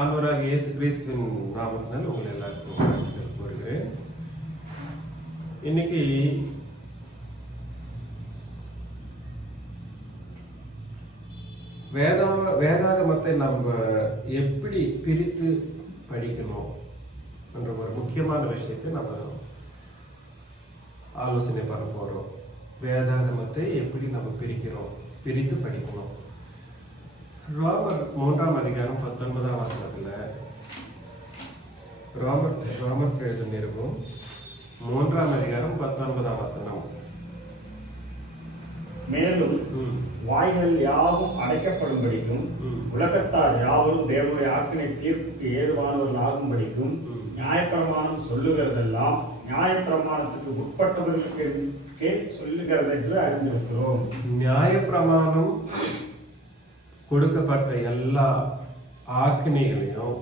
ஆண்டவராகிய இயேசு கிறிஸ்துவின் நாமத்தினால் உங்களை எல்லாருக்கும் வாழ்த்துக்கள் கூறுகிறேன். இன்னைக்கு வேதாகமத்தை நம்ம எப்படி பிரித்து படிக்கணும் என்ற ஒரு முக்கியமான விஷயத்தை நம்ம ஆலோசனை பண்ண போறோம். வேதாகமத்தை எப்படி நம்ம பிரித்து படிக்கணும். ரோமர் 3ஆம் அதிகாரம் 19ஆம் வசனத்துல ரோமர் எழுதின நிருபம் 3ஆம் அதிகாரம் 19ஆம் வசனம். மேலும் வாய்கள் யாவும் அடைக்கப்படும்படிக்கும் உலகத்தார் யாவரும் தேவனுடைய ஆக்கினை தீர்ப்புக்கு ஏதுவானவர்கள் ஆகும்படிக்கும் நியாயப்பிரமாணம் சொல்லுகிறதெல்லாம் நியாயப்பிரமாணத்துக்கு உட்பட்டவர்களுக்கே சொல்லுகிறது என்று அறிந்திருக்கிறோம். நியாயப்பிரமாணம் கொடுக்கப்பட்ட எல்லா ஆக்கினைகளையும்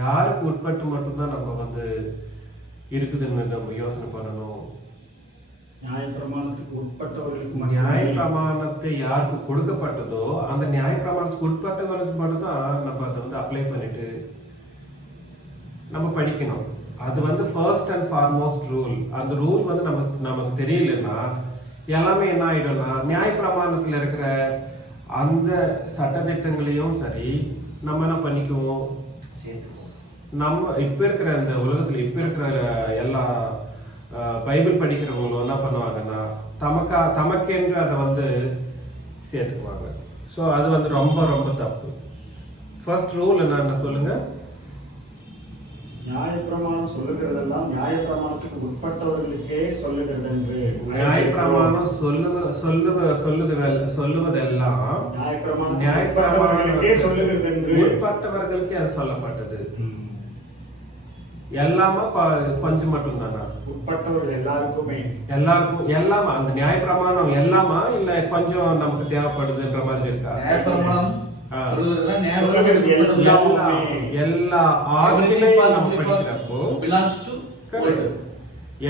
யாருக்கு உட்பட்டு மட்டும்தான் நம்ம இருக்குதுன்னு நம்ம யோசனை பண்ணணும். நியாயப்பிரமாணத்துக்கு உட்பட்டவர்களுக்கு நியாயப்பிரமாணத்தை யாருக்கு கொடுக்கப்பட்டதோ அந்த நியாயப்பிரமாணத்துக்கு உட்பட்டவர்களுக்கு மட்டும்தான் நம்ம அதை அப்ளை பண்ணிட்டு நம்ம படிக்கணும். அது ஃபர்ஸ்ட் அண்ட் ஃபார்மோஸ்ட் ரூல். அந்த ரூல் நமக்கு தெரியலன்னா எல்லாமே என்ன ஆயிடும்னா நியாயப்பிரமாணத்துல இருக்கிற அந்த சட்டத்திட்டங்களையும் சரி நம்ம என்ன பண்ணிக்குவோம், நம்ம இப்ப இருக்கிற இந்த உலகத்துல இப்ப இருக்கிற எல்லா பைபிள் படிக்கிறவங்களும் என்ன பண்ணுவாங்கன்னா தமக்கென்று அதை சேர்த்துக்குவாங்க. ஸோ அது ரொம்ப ரொம்ப தப்பு. ஃபர்ஸ்ட் ரூல் என்ன சொல்லுங்க? நியாயப்பிரமாணம் சொல்லுகிறதெல்லாம் நியாயப்பிரமாணத்துக்கு உட்பட்டவர்களுக்கே சொல்லுகிறது என்று. நியாயப்பிரமாணம் சொல்லுவதெல்லாம் நியாயப்பிரமாணத்துக்கே சொல்லுகிறது என்று உட்பட்டவர்களுக்கே அது சொல்லப்பட்டது. எல்லாமா கொஞ்சம் மட்டும் தானா? உட்பட்டவர்கள் எல்லாருக்குமே எல்லாமா அந்த நியாயப்பிரமாணம் எல்லாமா இல்ல கொஞ்சம் நமக்கு தேவைப்படுதுன்ற மாதிரி இருக்கா?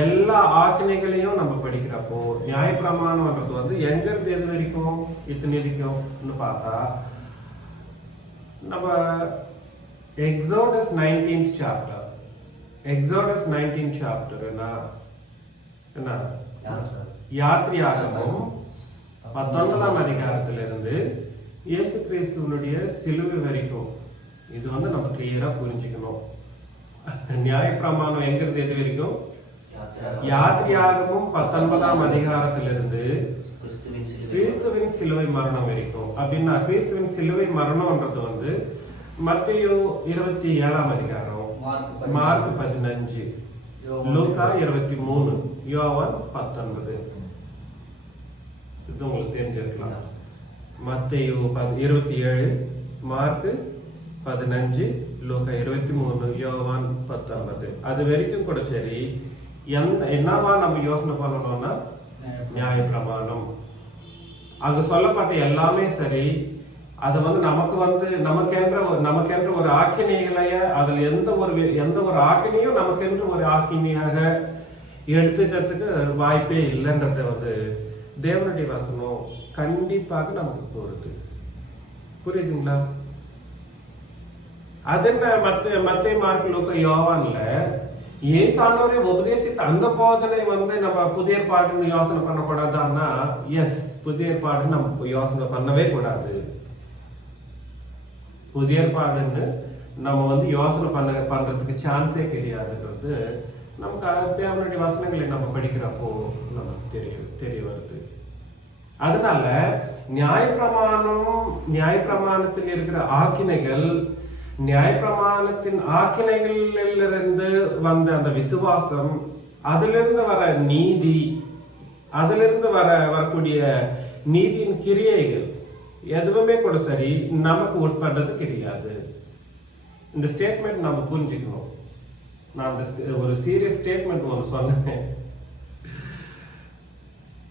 எல்லா ஆக்கினைகளையும் நம்ம படிக்கிறப்போ நியாயப்பிரமாணம்ன்றது எங்க இருந்து எது வரைக்கும் இத்தனை வரைக்கும்னு பார்த்தா நம்ம எக்ஸோடஸ் 19th சாப்டர் என்ன யாத்திரையாகமும் 19ஆம் அதிகாரத்திலிருந்து இயேசு கிறிஸ்துவனுடைய சிலுவை வரைக்கும் இது நம்ம கிளியரா புரிஞ்சுக்கணும். நியாயப்பிரமாணம் எங்கிறது எது வரைக்கும்? யாத்திரையாகமும் 19ஆம் அதிகாரத்திலிருந்து கிறிஸ்துவின் சிலுவை மரணம் வரைக்கும். அப்படின்னா கிறிஸ்துவின் சிலுவை மரணம்ன்றது மத்தேயு 27ஆம் அதிகாரம், மார்க் 15, லூக்கா 23, யோவான் 19. இது உங்களுக்கு தெரிஞ்சிருக்கலாம். மத்தேயு 27, மார்க் 15, லூக்கா 23, யோவான் 19. அது வரைக்கும் கூட சரி. என்னவா நம்ம யோசனை பண்ணணும்னா நியாயப்பிரமாணம் அங்க சொல்லப்பட்ட எல்லாமே சரி. அது நமக்கென்ற ஒரு ஆக்கினைகளைய அதுல எந்த ஒரு ஆக்கினையும் நமக்கென்று ஒரு ஆக்கினையாக எடுத்துக்கிறதுக்கு வாய்ப்பே இல்லைன்றத தேவனுடைய வசனம் கண்டிப்பாக நமக்கு போறது. புரியுதுங்களா? அது என்ன மத்தேயு, மார்க், லூக்கா, யோவான்ல ஏசானவரை உபதேசித்த அந்த போதனை நம்ம புதிய ஏற்பாடுன்னு யோசனை பண்ணக்கூடாதான்னா எஸ், புதிய ஏற்பாடு நம்ம யோசனை பண்ணவே கூடாது. புதிய ஏற்பாடுன்னு நம்ம யோசனை பண்றதுக்கு சான்ஸே கிடையாதுன்றது நமக்கு தேவனுடைய வசனங்களை நம்ம படிக்கிறப்போ நமக்கு தெரிய வருது. அதனால நியாயப்பிரமாணத்தில் இருக்கிற ஆக்கினைகள், நியாயப்பிரமாணத்தின் ஆக்கினைகளிலிருந்து வந்த அந்த விசுவாசம், அதிலிருந்து வர நீதி, அதிலிருந்து வரக்கூடிய நீதியின் கிரியைகள் எதுவுமே கூட சரி நமக்கு உட்பட்டது கிடையாது. இந்த ஸ்டேட்மெண்ட் நம்ம புரிஞ்சுக்கணும். நான் ஒரு சீரியஸ் ஸ்டேட்மெண்ட் ஒன்று சொன்னேன்.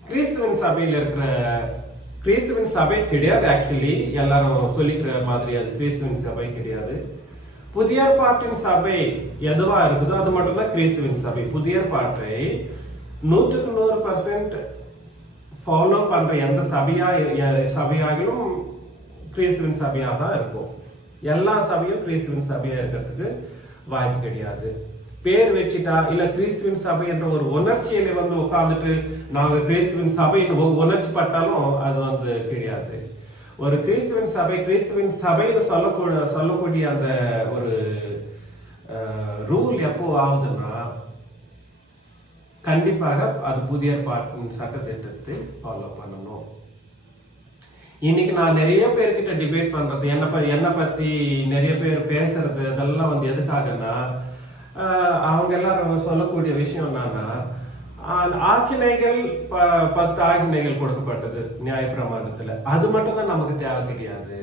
கிறிஸ்துவின் சபை கிடையாது. ஆக்சுவலி எல்லாரும் சொல்லிக்கிற மாதிரி அது கிறிஸ்துவின் சபை கிடையாது. புதிய ஏற்பாட்டின் சபை எதுவா இருக்குதோ அது மட்டும்தான் கிறிஸ்துவின் சபை. புதிய ஏற்பாட்டை 100% ஃபாலோ பண்ற எந்த சபையாகிலும் கிறிஸ்துவின் சபையா தான் இருக்கும். எல்லா சபையும் கிறிஸ்துவின் சபையா இருக்கிறதுக்கு வாய்ப்பு கிடையாது. பேர் வச்சுட்டா இல்ல கிறிஸ்துவின் சபை என்ற ஒரு உணர்ச்சியில வந்து உட்கார்ந்துட்டு நாங்க கிறிஸ்துவின் சபைன்னு உணர்ச்சி பட்டாலும் அது வந்து கிடையாது. ஒரு கிறிஸ்துவின் சபைன்னு சொல்லக்கூடிய அந்த ஒரு ரூல் எப்போ ஆகுதுன்னா கண்டிப்பாக அது புதிய ஏற்பாட்டின் சட்டத்திட்டத்தை ஃபாலோ பண்ணணும். இன்னைக்கு நான் நிறைய பேர்கிட்ட டிபேட் பண்றது, என்ன பத்தி நிறைய பேர் பேசுறது, அதெல்லாம் வந்து எதுக்காகன்னா அவங்க எல்லாரும் சொல்லக்கூடிய விஷயம் என்னன்னா, ஆக்கினைகள் 10 ஆக்கினைகள் கொடுக்கப்பட்டது நியாயப்பிரமாணத்துல, அது மட்டும் தான் நமக்கு தேவை கிடையாது.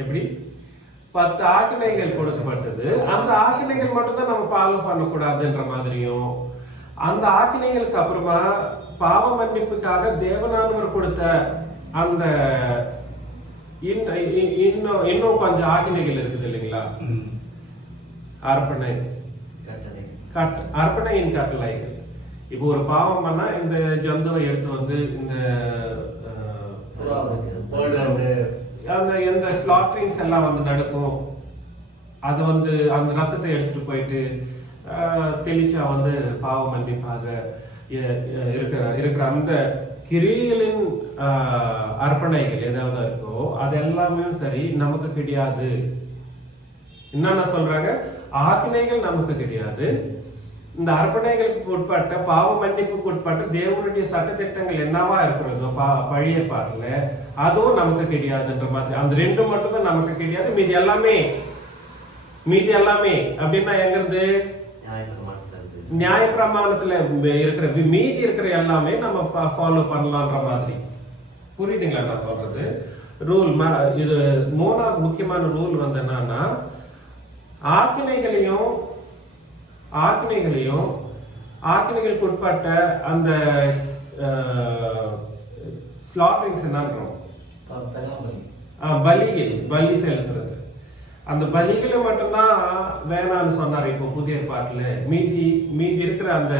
எப்படி 10 ஆக்கினைகள் கொடுக்கப்பட்டது, அந்த ஆக்கினைகள் மட்டும் தான் நம்ம ஃபாலோ பண்ணக்கூடாதுன்ற மாதிரியும், அந்த ஆக்கினைகளுக்கு அப்புறமா பாவ மன்னிப்புக்காக தேவனானவர் கொடுத்த அந்த இன்னும் கொஞ்சம் ஆக்கினைகள் இருக்குது இல்லைங்களா? அர்ப்பணையின் கட்டளைகள். இப்போ ஒரு பாவம் பண்ணா இந்த ஜந்துவை எடுத்து வந்து இந்த எந்த ஸ்லாட்டரிங்ஸ் எல்லாம் வந்து நடக்கும், அது வந்து அந்த ரத்தத்தை எடுத்துட்டு போயிட்டு தெளிச்சா வந்து பாவ மன்னிப்பாக இருக்கிற அந்த கிரியலின் அர்ப்பணைகள் ஏதாவது இருக்கோ அது எல்லாமே சரி நமக்கு கிடையாது. என்னென்ன சொல்றாங்க? ஆக்கினைகள் நமக்கு கிடையாது. இந்த அர்ப்பணைகளுக்கு உட்பட்ட பாவ மன்னிப்புக்கு உட்பட்ட தேவனுடைய சட்டத்திட்டங்கள் என்னவா இருக்கிறதோ பழைய பாட்டுல அதுவும் நமக்கு கிடையாதுன்ற மாதிரி, அந்த ரெண்டு மட்டும் தான் நமக்கு கிடையாது. மீதி எல்லாமே அப்படின்னா எங்கிறது? நியாயப்பிரமாணத்துல இருக்கிற மீதி இருக்கிற எல்லாமே நம்ம ஃபாலோ பண்ணலான்ற மாதிரி. புரியுதுங்களா நான் சொல்றது? ரூல் இது மூணாவது முக்கியமான ரூல் வந்து என்னன்னா, ஆக்கினைகளுக்கு உட்பட்ட அந்த ஸ்லாட்டரிங்ஸ் என்னன்றோம், பலி செலுத்துறது, அந்த பலிகளை மட்டும்தான் வேணான்னு சொன்னார். இப்போ புதிய பாட்டுல மீதி இருக்கிற அந்த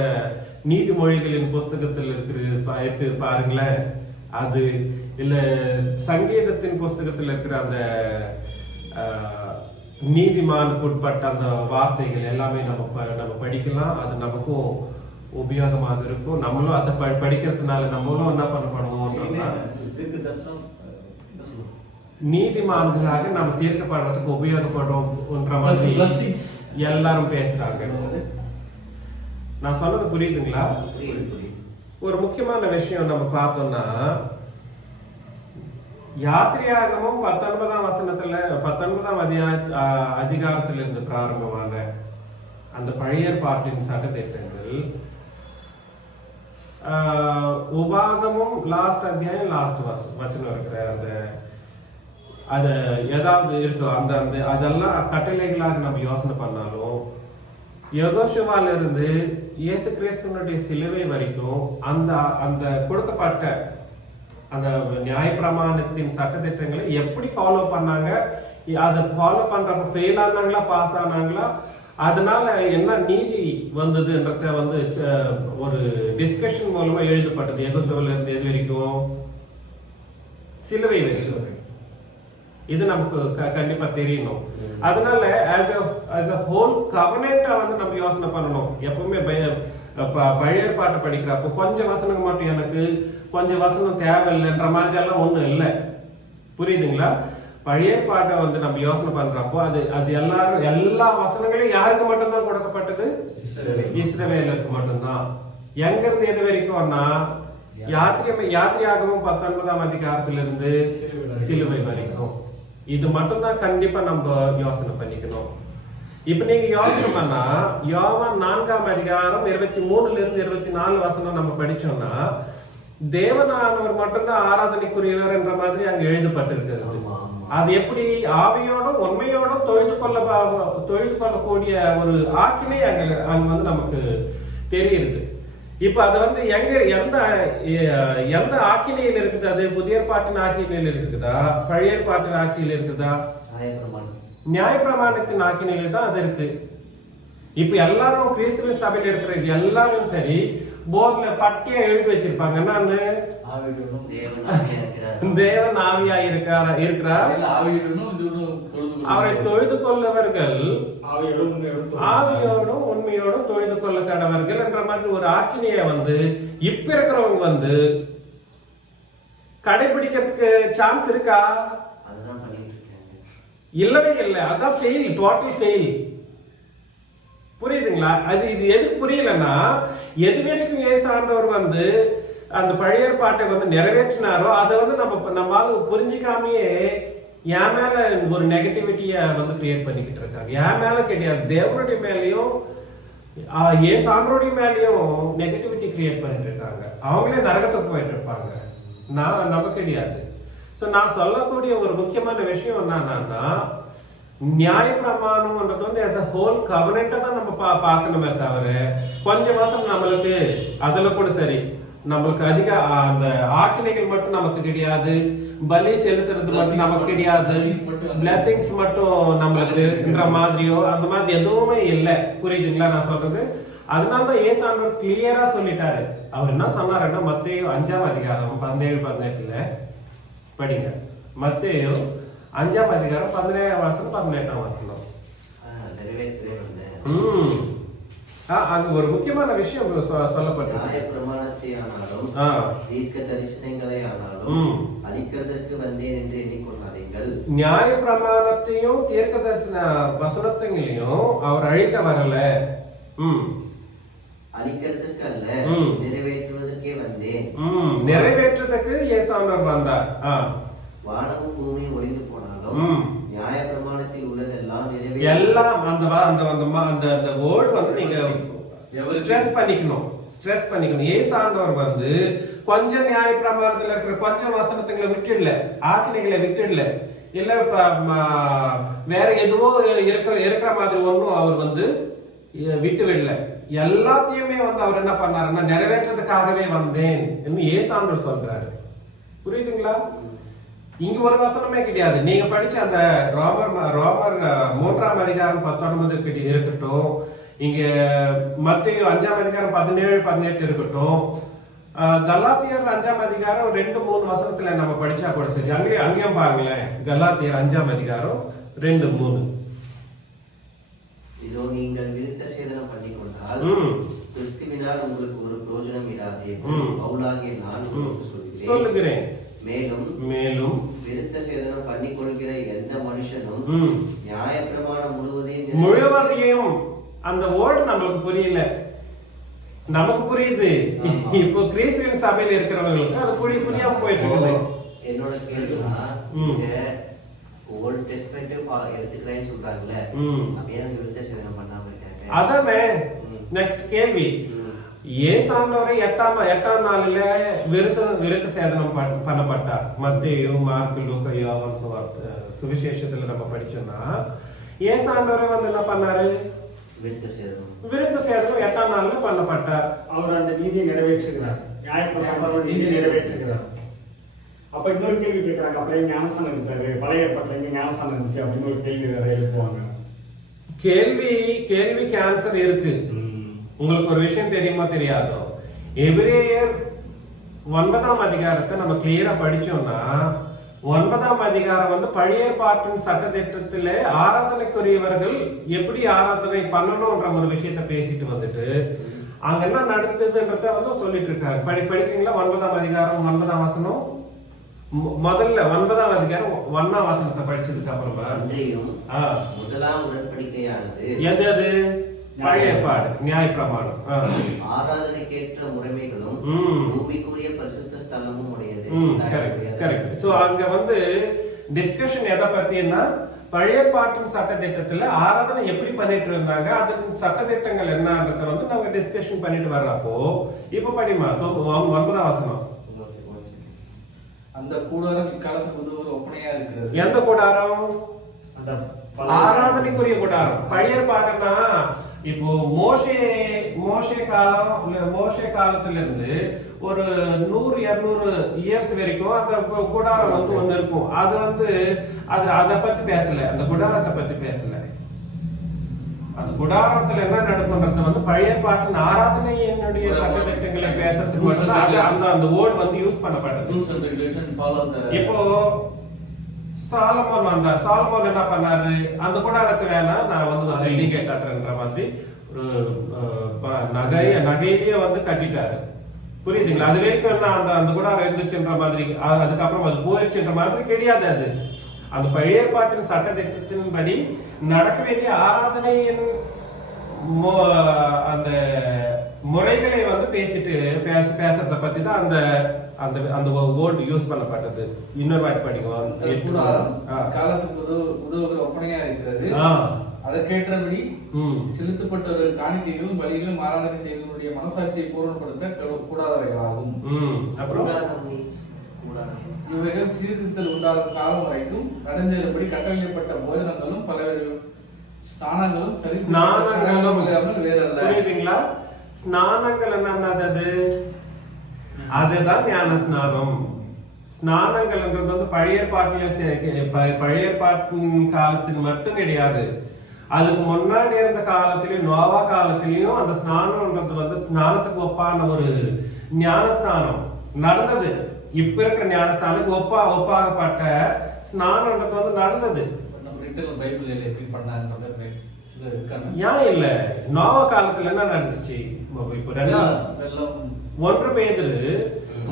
நீதிமொழிகளின் புஸ்தகத்தில் இருக்கு பாருங்களேன், அது இல்ல சங்கீதத்தின் புஸ்தகத்தில் இருக்கிற அந்த நீதிமானுக்கு உட்பட்ட அந்த வார்த்தைகள் எல்லாமே நம்ம படிக்கலாம். அது நமக்கும் உபயோகமாக இருக்கும். நம்மளும் அதை படிக்கிறதுனால நம்மளும் என்ன பண்ணப்படுவோம்னா நீதிமான்களாக நம்ம தீர்க்கப்படுறதுக்கு உபயோகப்படும்ன்ற மாதிரி எல்லாரும் பேசுறாங்க. நான் சொன்னது புரியுதுங்களா? ஒரு முக்கியமான விஷயம் நம்ம பார்த்தோம்னா, யாத்திரையாகமும் 19ஆம் அதிகாரத்திலிருந்து பிராரம்பமான அந்த பழைய பாட்டின் சட்டத்திட்டங்கள், உபாகமும் லாஸ்ட் அத்தியாயம் லாஸ்ட் வசனம் இருக்கிற அந்த அது ஏதாவது இருக்கு, அந்த அந்த அதெல்லாம் கட்டளைகளாக நம்ம யோசனை பண்ணாலும், யெகோஷுவால இருந்து இயேசு கிறிஸ்துவனுடைய சிலுவை வரைக்கும் அந்த அந்த கொடுக்கப்பட்ட அந்த நியாயப்பிரமாணத்தின் சட்டத்திட்டங்களை எப்படி ஃபாலோ பண்ணாங்க, அதை ஃபாலோ பண்றப்ப ஃபெயில் ஆனாங்களா பாஸ் ஆனாங்களா, அதனால என்ன நீதி வந்ததுன்றத வந்து ஒரு டிஸ்கஷன் மூலமா எழுதப்பட்டது. யெகோஷுவால இருந்து எது வரைக்கும்? சிலுவை வரைக்கும். இது நமக்கு கண்டிப்பா தெரியணும். அதனால as a whole covenant வந்து நம்ம யோசனை பண்ணணும். எப்பவுமே பழைய பாட்டை படிக்கிறப்போ கொஞ்சம் வசனம் மட்டும் எனக்கு கொஞ்சம் வசனம் தேவையில்லைன்ற மாதிரி எல்லாம் ஒண்ணும் இல்லை. புரியுதுங்களா? பழைய பாட்டை வந்து நம்ம யோசனை பண்றப்போ அது எல்லா வசனங்களையும் யாருக்கு மட்டும்தான் கொடுக்கப்பட்டது? இஸ்ரவேலருக்கு மட்டும்தான். எங்க இருந்து எது வரைக்கும்னா யாத்திரையாகவும் 19ஆம் அதிகாரத்திலிருந்து சிலுவை வரைக்கும். இது மட்டும் தான் கண்டிப்பா நம்ம யோசனை பண்ணிக்கணும். இப்ப நீங்க யோசனை பண்ணா யோவான் 4ஆம் அதிகாரம் 23 இருந்து 24 வசனம் நம்ம படிச்சோம்னா, தேவனானவர் மட்டும்தான் ஆராதனைக்குரியவர் என்ற மாதிரி அங்க எழுதப்பட்டிருக்கிறது. அது எப்படி ஆவியோடும் உண்மையோடும் தொழுது கொள்ளக்கூடிய ஒரு ஆக்கினை அங்க வந்து நமக்கு தெரியுது. இப்ப அது வந்து எந்த ஆக்கினையில் இருக்குது? அது புதிய பாட்டின் ஆக்கினையில் இருக்குதா, பழைய பாட்டின் ஆக்கியில் இருக்குதா? நியாயப்பிரமாணத்தின் ஆக்கினையில தான் அது இருக்கு. இப்ப எல்லாரும் கிறிஸ்துவ சபையில இருக்கிற எல்லாரும் சரி போர்ட்ல பட்டியா எழுதி வச்சிருப்பாங்க என்னன்னு ஆவியுடனும் தேவன் ஆவியா இருக்கிறார். தேவன் ஆவியா இருக்கிறார் ஆவியுடனும் இதுடனும் தொழுது அவரை தொழுது கொள்ளவர்கள் ஆவியோடும் உண்மையோடும் ஆவியோடும் உண்மையோடும் தொழுது கொள்ள கடவர்கள் என்ற மாதிரி ஒரு ஆக்கினையை வந்து இப்ப இருக்கிறவங்க வந்து கடைபிடிக்கிறதுக்கு சான்ஸ் இருக்கா? அதுதான் பண்ணிட்டு இருக்காங்க. இல்லவே இல்லை. அதான் ஃபெயில், டோட்டல் ஃபெயில். புரியுதுங்களா? அது இது எதுக்கு புரியலன்னா, எது வரைக்கும் ஏசாண்டவர் வந்து அந்த பழைய ஏற்பாட்டை வந்து நிறைவேற்றினாரோ அதை வந்து நம்மளால புரிஞ்சிக்காமயே என் மேல ஒரு நெகட்டிவிட்டிய வந்து கிரியேட் பண்ணிக்கிட்டு இருக்காங்க. என் மேல கிடையாது, தேவனுடைய மேலயும் ஏசாண்டருடைய மேலயும் நெகட்டிவிட்டி கிரியேட் பண்ணிட்டு இருக்காங்க. அவங்களே நரகத்துக்கு போயிட்டு இருப்பாங்க, நம்ம கிடையாது. ஸோ நான் சொல்லக்கூடிய ஒரு முக்கியமான விஷயம் என்னன்னா, நியாய பிரமாணம்ன்றது வந்து as a whole covenant தான் நம்ம பார்க்கணுமே தவிர கொஞ்சம் மாசம் நம்மளுக்கு அதுல கூட சரி, நம்மளுக்கு அதிக அந்த ஆக்கினைகள் மட்டும் நமக்கு கிடையாது, பலி செலுத்துறது மட்டும் நமக்கு கிடையாது, பிளஸிங்ஸ் மட்டும் நம்மளுக்குன்ற மாதிரியோ அந்த மாதிரி எதுவுமே இல்லை. புரியுதுங்களா நான் சொல்றது? அதனாலதான் ஏசாண்டவர் கிளியரா சொல்லிட்டாரு. அவர் என்ன சொன்னாருன்னா, மத்தேயு 5ஆம் அதிகாரம் 17-18 படிங்க. மத்தேயு 5ஆம் அதிகாரம் 17ஆம் வசனம் 18ஆம் வசனம். நிறைவேற்றவே வந்தேன். அங்க ஒரு முக்கியமான விஷயம் சொல்லப்பட்டிருக்கு. நியாய பிரமாணத்தை ஆனாலும் தீர்க்க தரிசனங்களை ஆனாலும் அழிக்கிறதற்கு வந்தேன் என்று எண்ணிக்கொள்ளாதீர்கள். நியாய பிரமாணத்தையும் தீர்க்க தரிசன வசனத்தையும் அவர் அழிக்க வரல, அழிக்கிறதுக்கு அல்ல, நிறைவேற்றுவதற்கே வந்தேன். நிறைவேற்றுவதற்கு ஏசாண்டவர் வந்தார். வானமும் பூமியும் ஒளிந்து போனாலும் நியாய பிரமாணத்தில் உள்ளதெல்லாம் எல்லாம் அந்த வேர்ட் வந்து நீங்க ஸ்ட்ரெஸ் பண்ணிக்கணும். ஏசாண்டவர் வந்து கொஞ்சம் நியாய பிரமாணத்துல இருக்கிற கொஞ்சம் வசனத்துங்களை விட்டுடல, ஆக்கினைகளை விட்டுடல, இல்ல வேற எதுவோ இருக்கிற மாதிரி ஒன்றும் அவர் வந்து விட்டு விடல. எல்லாத்தையுமே வந்து அவர் என்ன பண்ணாருன்னா நிறைவேற்றதுக்காகவே வந்தேன் என்று ஏசாண்டவர் சொல்றாரு. புரியுதுங்களா? இங்க ஒரு வசனமே கிடையாது. நீங்க படிச்ச அந்த ரோமர் 3ஆம் அதிகாரம் 19 இருக்கட்டும், இங்க மத்தேயு 5ஆம் அதிகாரம் 17-18 இருக்கட்டும், கலாத்தியர் 5ஆம் அதிகாரம் 2-3 வசனத்துல நம்ம படிச்சா கூட சரி. அங்கேயும் பாருங்களேன், கலாத்தியர் 5ஆம் அதிகாரம் 2-3. இதோ நீங்கள் விருத்த சேதனம் பண்ணி கொண்டால் கிறிஸ்துவினால் உங்களுக்கு ஒரு பிரயோஜனம் இராதே. பவுலாகிய நான் உங்களுக்கு சொல்லுகிறேன். மேலும் விருத்த சேதனம் பண்ணி கொள்கிற எந்த மனுஷனும் நியாய பிரமாணம் முழுவதையும் அந்த வேர்டு நம்மளுக்கு புரியல, நமக்கு புரியுது. இப்போ கிறிஸ்துவின் சபையில இருக்கிறவங்களுக்கு அது புரியாம போயிட்டு இருக்குது. என்னோட கேள்வினா, ஓல்ட் டெஸ்ட்மென்ட் எடுத்துக்கிறேன்னு சொல்றாங்கல்ல, அப்படியே விருத்த சேதனம் பண்ணாம இருக்காங்க. அதானே நெக்ஸ்ட் கேள்வி. ஏசாண்டவரை 8ஆம் நாளில விருத்த சேதனம் பண்ணப்பட்டார். மத்தேயு, மார்க்கு, லூக்கா, யோவான் சுவிசேஷத்துல நம்ம படிச்சோம்னா ஏசாண்டவரை வந்து என்ன பண்ணாரு? விருத்த சேதனம் 8ஆம் நாள்ல பண்ணப்பட்டார். அவர் அந்த நீதியை நிறைவேற்றுகிறார், நியாயப்பிரமாணத்தோட நீதியை நிறைவேற்றுகிறார். அப்ப இன்னொரு கேள்வி கேட்கிறாங்க, அப்படியே ஞானஸ்தானம் இருக்காரு, பழைய ஏற்பாட்டுல எங்க ஞானஸ்தானம் இருந்துச்சு அப்படின்னு ஒரு கேள்வி வேற எழுப்புவாங்க. கேள்விக்கு ஆன்சர் இருக்கு. உங்களுக்கு ஒரு விஷயம் தெரியுமா தெரியாதோ, எபிரேயர் 9ஆம் அதிகாரத்தை நம்ம கிளியரா படிச்சோம்னா, 9ஆம் அதிகாரம் வந்து பழைய ஏற்பாட்டின் சட்டத்திட்டத்திலே ஆராதனைக்குரியவர்கள் எப்படி ஆராதனை பண்ணணும்ன்ற ஒரு விஷயத்த பேசிட்டு வந்துட்டு அங்க என்ன நடக்குதுன்றத வந்து சொல்லிட்டு இருக்காரு. படிக்கிறீங்களா? 9ஆம் அதிகாரம் 9ஆம் வசனம். முதல்ல 9ஆம் அதிகாரம் 1ஆம் வசனத்தை படிச்சதுக்கு அப்புறமா முதலாம் உடன்படிக்கையானது எது? பழைய ஏற்பாடு, நியாய பிரமாணம். ஆராதனைக்கேற்ற முறைமைகளும் பூமிக்குரிய பரிசுத்த ஸ்தலமும் உடையது. கரெக்ட். சோ அங்க வந்து டிஸ்கஷன் எதை பத்தினா, பழைய ஏற்பாட்டின் சட்டத்திட்டத்துல ஆராதனை எப்படி பண்ணிட்டு இருந்தாங்க, அதன் சட்டத்திட்டங்கள் என்னன்றத வந்து நாங்க டிஸ்கஷன் பண்ணிட்டு வர்றப்போ இப்ப படிமா 9ஆம் வசனம். அந்த கூடாரம் இக்காலத்துக்கு ஒரு ஒப்பனையா இருக்கிறது. எந்த கூடாரம்? ஆராதனைக்குரிய கூடாரம். பழைய ஏற்பாடுனா இப்போ மோசே காலத்துல இருந்து ஒரு 100-200 இயர்ஸ் வரைக்கும் அந்த கூடாரம் வந்து ஒண்ணு இருக்கும். அது வந்து அதை பத்தி பேசல, அந்த கூடாரத்தை பத்தி பேசல. அந்த குடாரத்துல என்ன நடக்கும்ன்றது வந்து பழைய பாட்டின் ஆராதனை என்னுடைய சட்டத்திட்டங்களை பேசுறதுக்கு மட்டும்தான் அந்த அந்த வேர்ட் வந்து யூஸ் பண்ணப்பட்டது. இப்போ சாலமோன் வந்தார். சாலமோன் என்ன பண்ணாரு? அந்த கூடாரத்தை வேணா நான் வந்து பில்டிங்கை கட்டுறேன்ற மாதிரி ஒரு நகையிலேயே வந்து கட்டிட்டாரு. புரியுதுங்களா? அது வரைக்கும் என்ன அந்த அந்த கூடாரம் இருந்துச்சுன்ற மாதிரி, அதுக்கப்புறம் அது போயிடுச்சுன்ற மாதிரி கிடையாது. அது அந்த பழைய பாட்டின் சட்ட திட்டத்தின்படி நடக்க வேண்டிய ஆராதனையின் அந்த முறைகளை வந்து பேசுறத பத்தி தான் அந்த அந்த அந்த வேர்ட் யூஸ் பண்ணப்பட்டது. இன்னொரு வாட்டி படிக்கும். காலத்துக்கு உதவுகிற ஒப்பனையா இருக்கிறது. அதற்கேற்றபடி செலுத்தப்பட்ட ஒரு காணிக்கைகளும் பலிகளும் ஆராதனை செய்தவருடைய மனசாட்சியை பூரணப்படுத்த கூடாதவைகளாகும். அப்புறம் இவைகள் சீர்திருத்தல் உண்டாகும் காலம் வரைக்கும் நடந்தபடி கட்டளையிடப்பட்ட போஜனங்களும் பல்வேறு ஸ்நானங்களும் வேறல்ல. புரியுதுங்களா? ஸ்நானங்கள் என்னது? அதுதான் ஞான ஸ்நானம். ஸ்நானங்கள்ன்றது வந்து பழைய பாட்டின் காலத்தில் மட்டும் கிடையாது. அதுக்கு முன்னாடி இருந்த காலத்திலயும் நோவா காலத்திலயும் அந்த ஸ்நானம்ன்றது வந்து ஸ்நானத்துக்கு ஒப்பான ஒரு ஞானஸ்தானம் நடந்தது. இப்ப இருக்கிற ஞானஸ்தானுக்கு ஒப்பாகப்பட்ட ஸ்நானம்ன்றது வந்து நடந்தது. ஏன் இல்ல? நோவா காலத்துல என்ன நடந்துச்சு? இப்ப 1 பேதுரு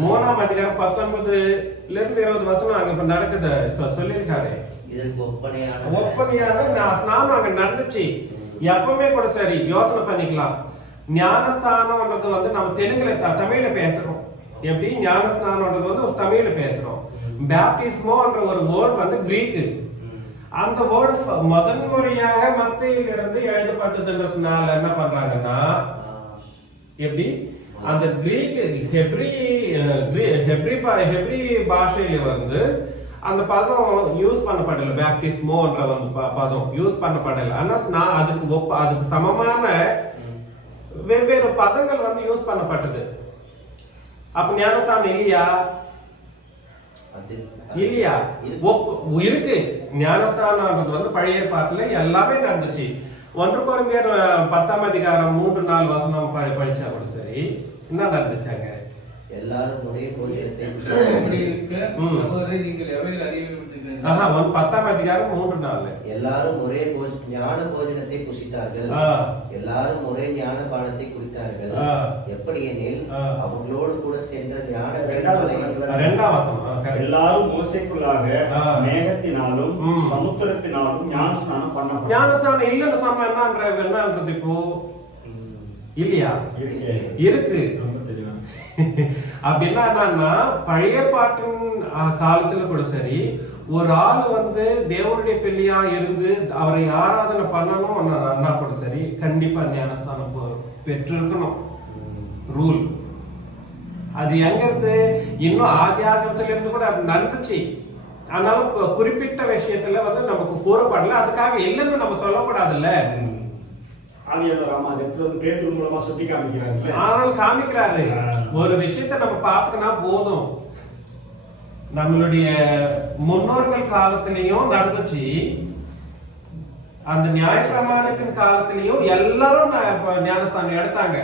3ஆம் அதிகாரம் 19-20 வசனம் அங்க இப்ப நடக்குது சொல்லியிருக்காரு. ஒப்பனையான ஸ்நானம் அங்க நடந்துச்சு. எப்பவுமே கூட சரி யோசனை பண்ணிக்கலாம். ஞானஸ்தானம்ன்றது வந்து நம்ம தெலுங்குல தமிழ்ல பேசுறோம். எப்படி? ஞானஸ்நானம்ன்றது வந்து தமிழ்ல பேசுறோம். பேப்டிஸ்மோன்ற ஒரு வேர்ட் வந்து கிரீக்கு. அந்த வேர்ட் முதன்முறையாக மத்தேயிலிருந்து எழுதப்பட்டதுன்றதுனால என்ன பண்றாங்கன்னா, எப்படி அந்த கிரீக் ஹெப்ரி பாஷையில வந்து அந்த பதம் யூஸ் பண்ணப்படல. பேப்டிஸ்மோன்ற பதம் யூஸ் பண்ணப்படல. ஆனா அதுக்கு சமமான வெவ்வேறு பதங்கள் வந்து யூஸ் பண்ணப்பட்டது. அப்ப ஞானஸ்தானம் இல்லையா? இல்லையா? இருக்கு. ஞானஸ்தானம்ன்றது வந்து பழைய ஏற்பாட்டுல எல்லாமே நடந்துச்சு. 1 கொரிந்தியர் 10ஆம் அதிகாரம் 3-4 வசனம் படிச்சா கூட சரி, என்ன நடந்துச்சாங்க? எல்லாரும் ஒரே போஜனத்தை 10ஆம் அதிகாரம் 3-4 எல்லாரும் ஒரே ஞான போஜனத்தை புசித்தார்கள். எல்லாரும் ஒரே ஞான பானத்தை குடித்தார்கள். எப்படி எனில் அவங்களோடு கூட சென்ற ஞான 2ஆம் வசனம் எல்லாரும் மோசைக்குள்ளாக மேகத்தினாலும் சமுத்திரத்தினாலும் ஞானஸ்நானம் பண்ணப்பட்டார்கள். ஞானஸ்நானம் இல்லைன்னு சொன்னா என்னன்றது இப்போ இல்லையா? இருக்கு. அப்படின்னா என்னன்னா, பழைய பாட்டின் காலத்துல கூட சரி ஒரு ஆள் வந்து தேவனுடைய பிள்ளையா இருந்து அவரை ஆராதனை பண்ணணும் கூட சரி கண்டிப்பா ஞானஸ்தானம் பெற்றிருக்கணும். ரூல் அது எங்க இருந்து? இன்னும் ஆதி ஆகமத்துல இருந்து கூட அது நடந்துச்சு. ஆனாலும் குறிப்பிட்ட விஷயத்துல வந்து நமக்கு கூறப்படல. அதுக்காக இல்லைன்னு நம்ம சொல்லக்கூடாதுல்ல. காமிக்கிறாரு. ஒரு விஷயத்த நம்ம பார்த்தோம்னா போதும். நம்மளுடைய முன்னோர்கள் காலத்திலையும் நடந்துச்சு. அந்த நியாயப்பிரமாணத்தின் காலத்திலையும் எல்லாரும் ஞானஸ்தானம் எடுத்தாங்க.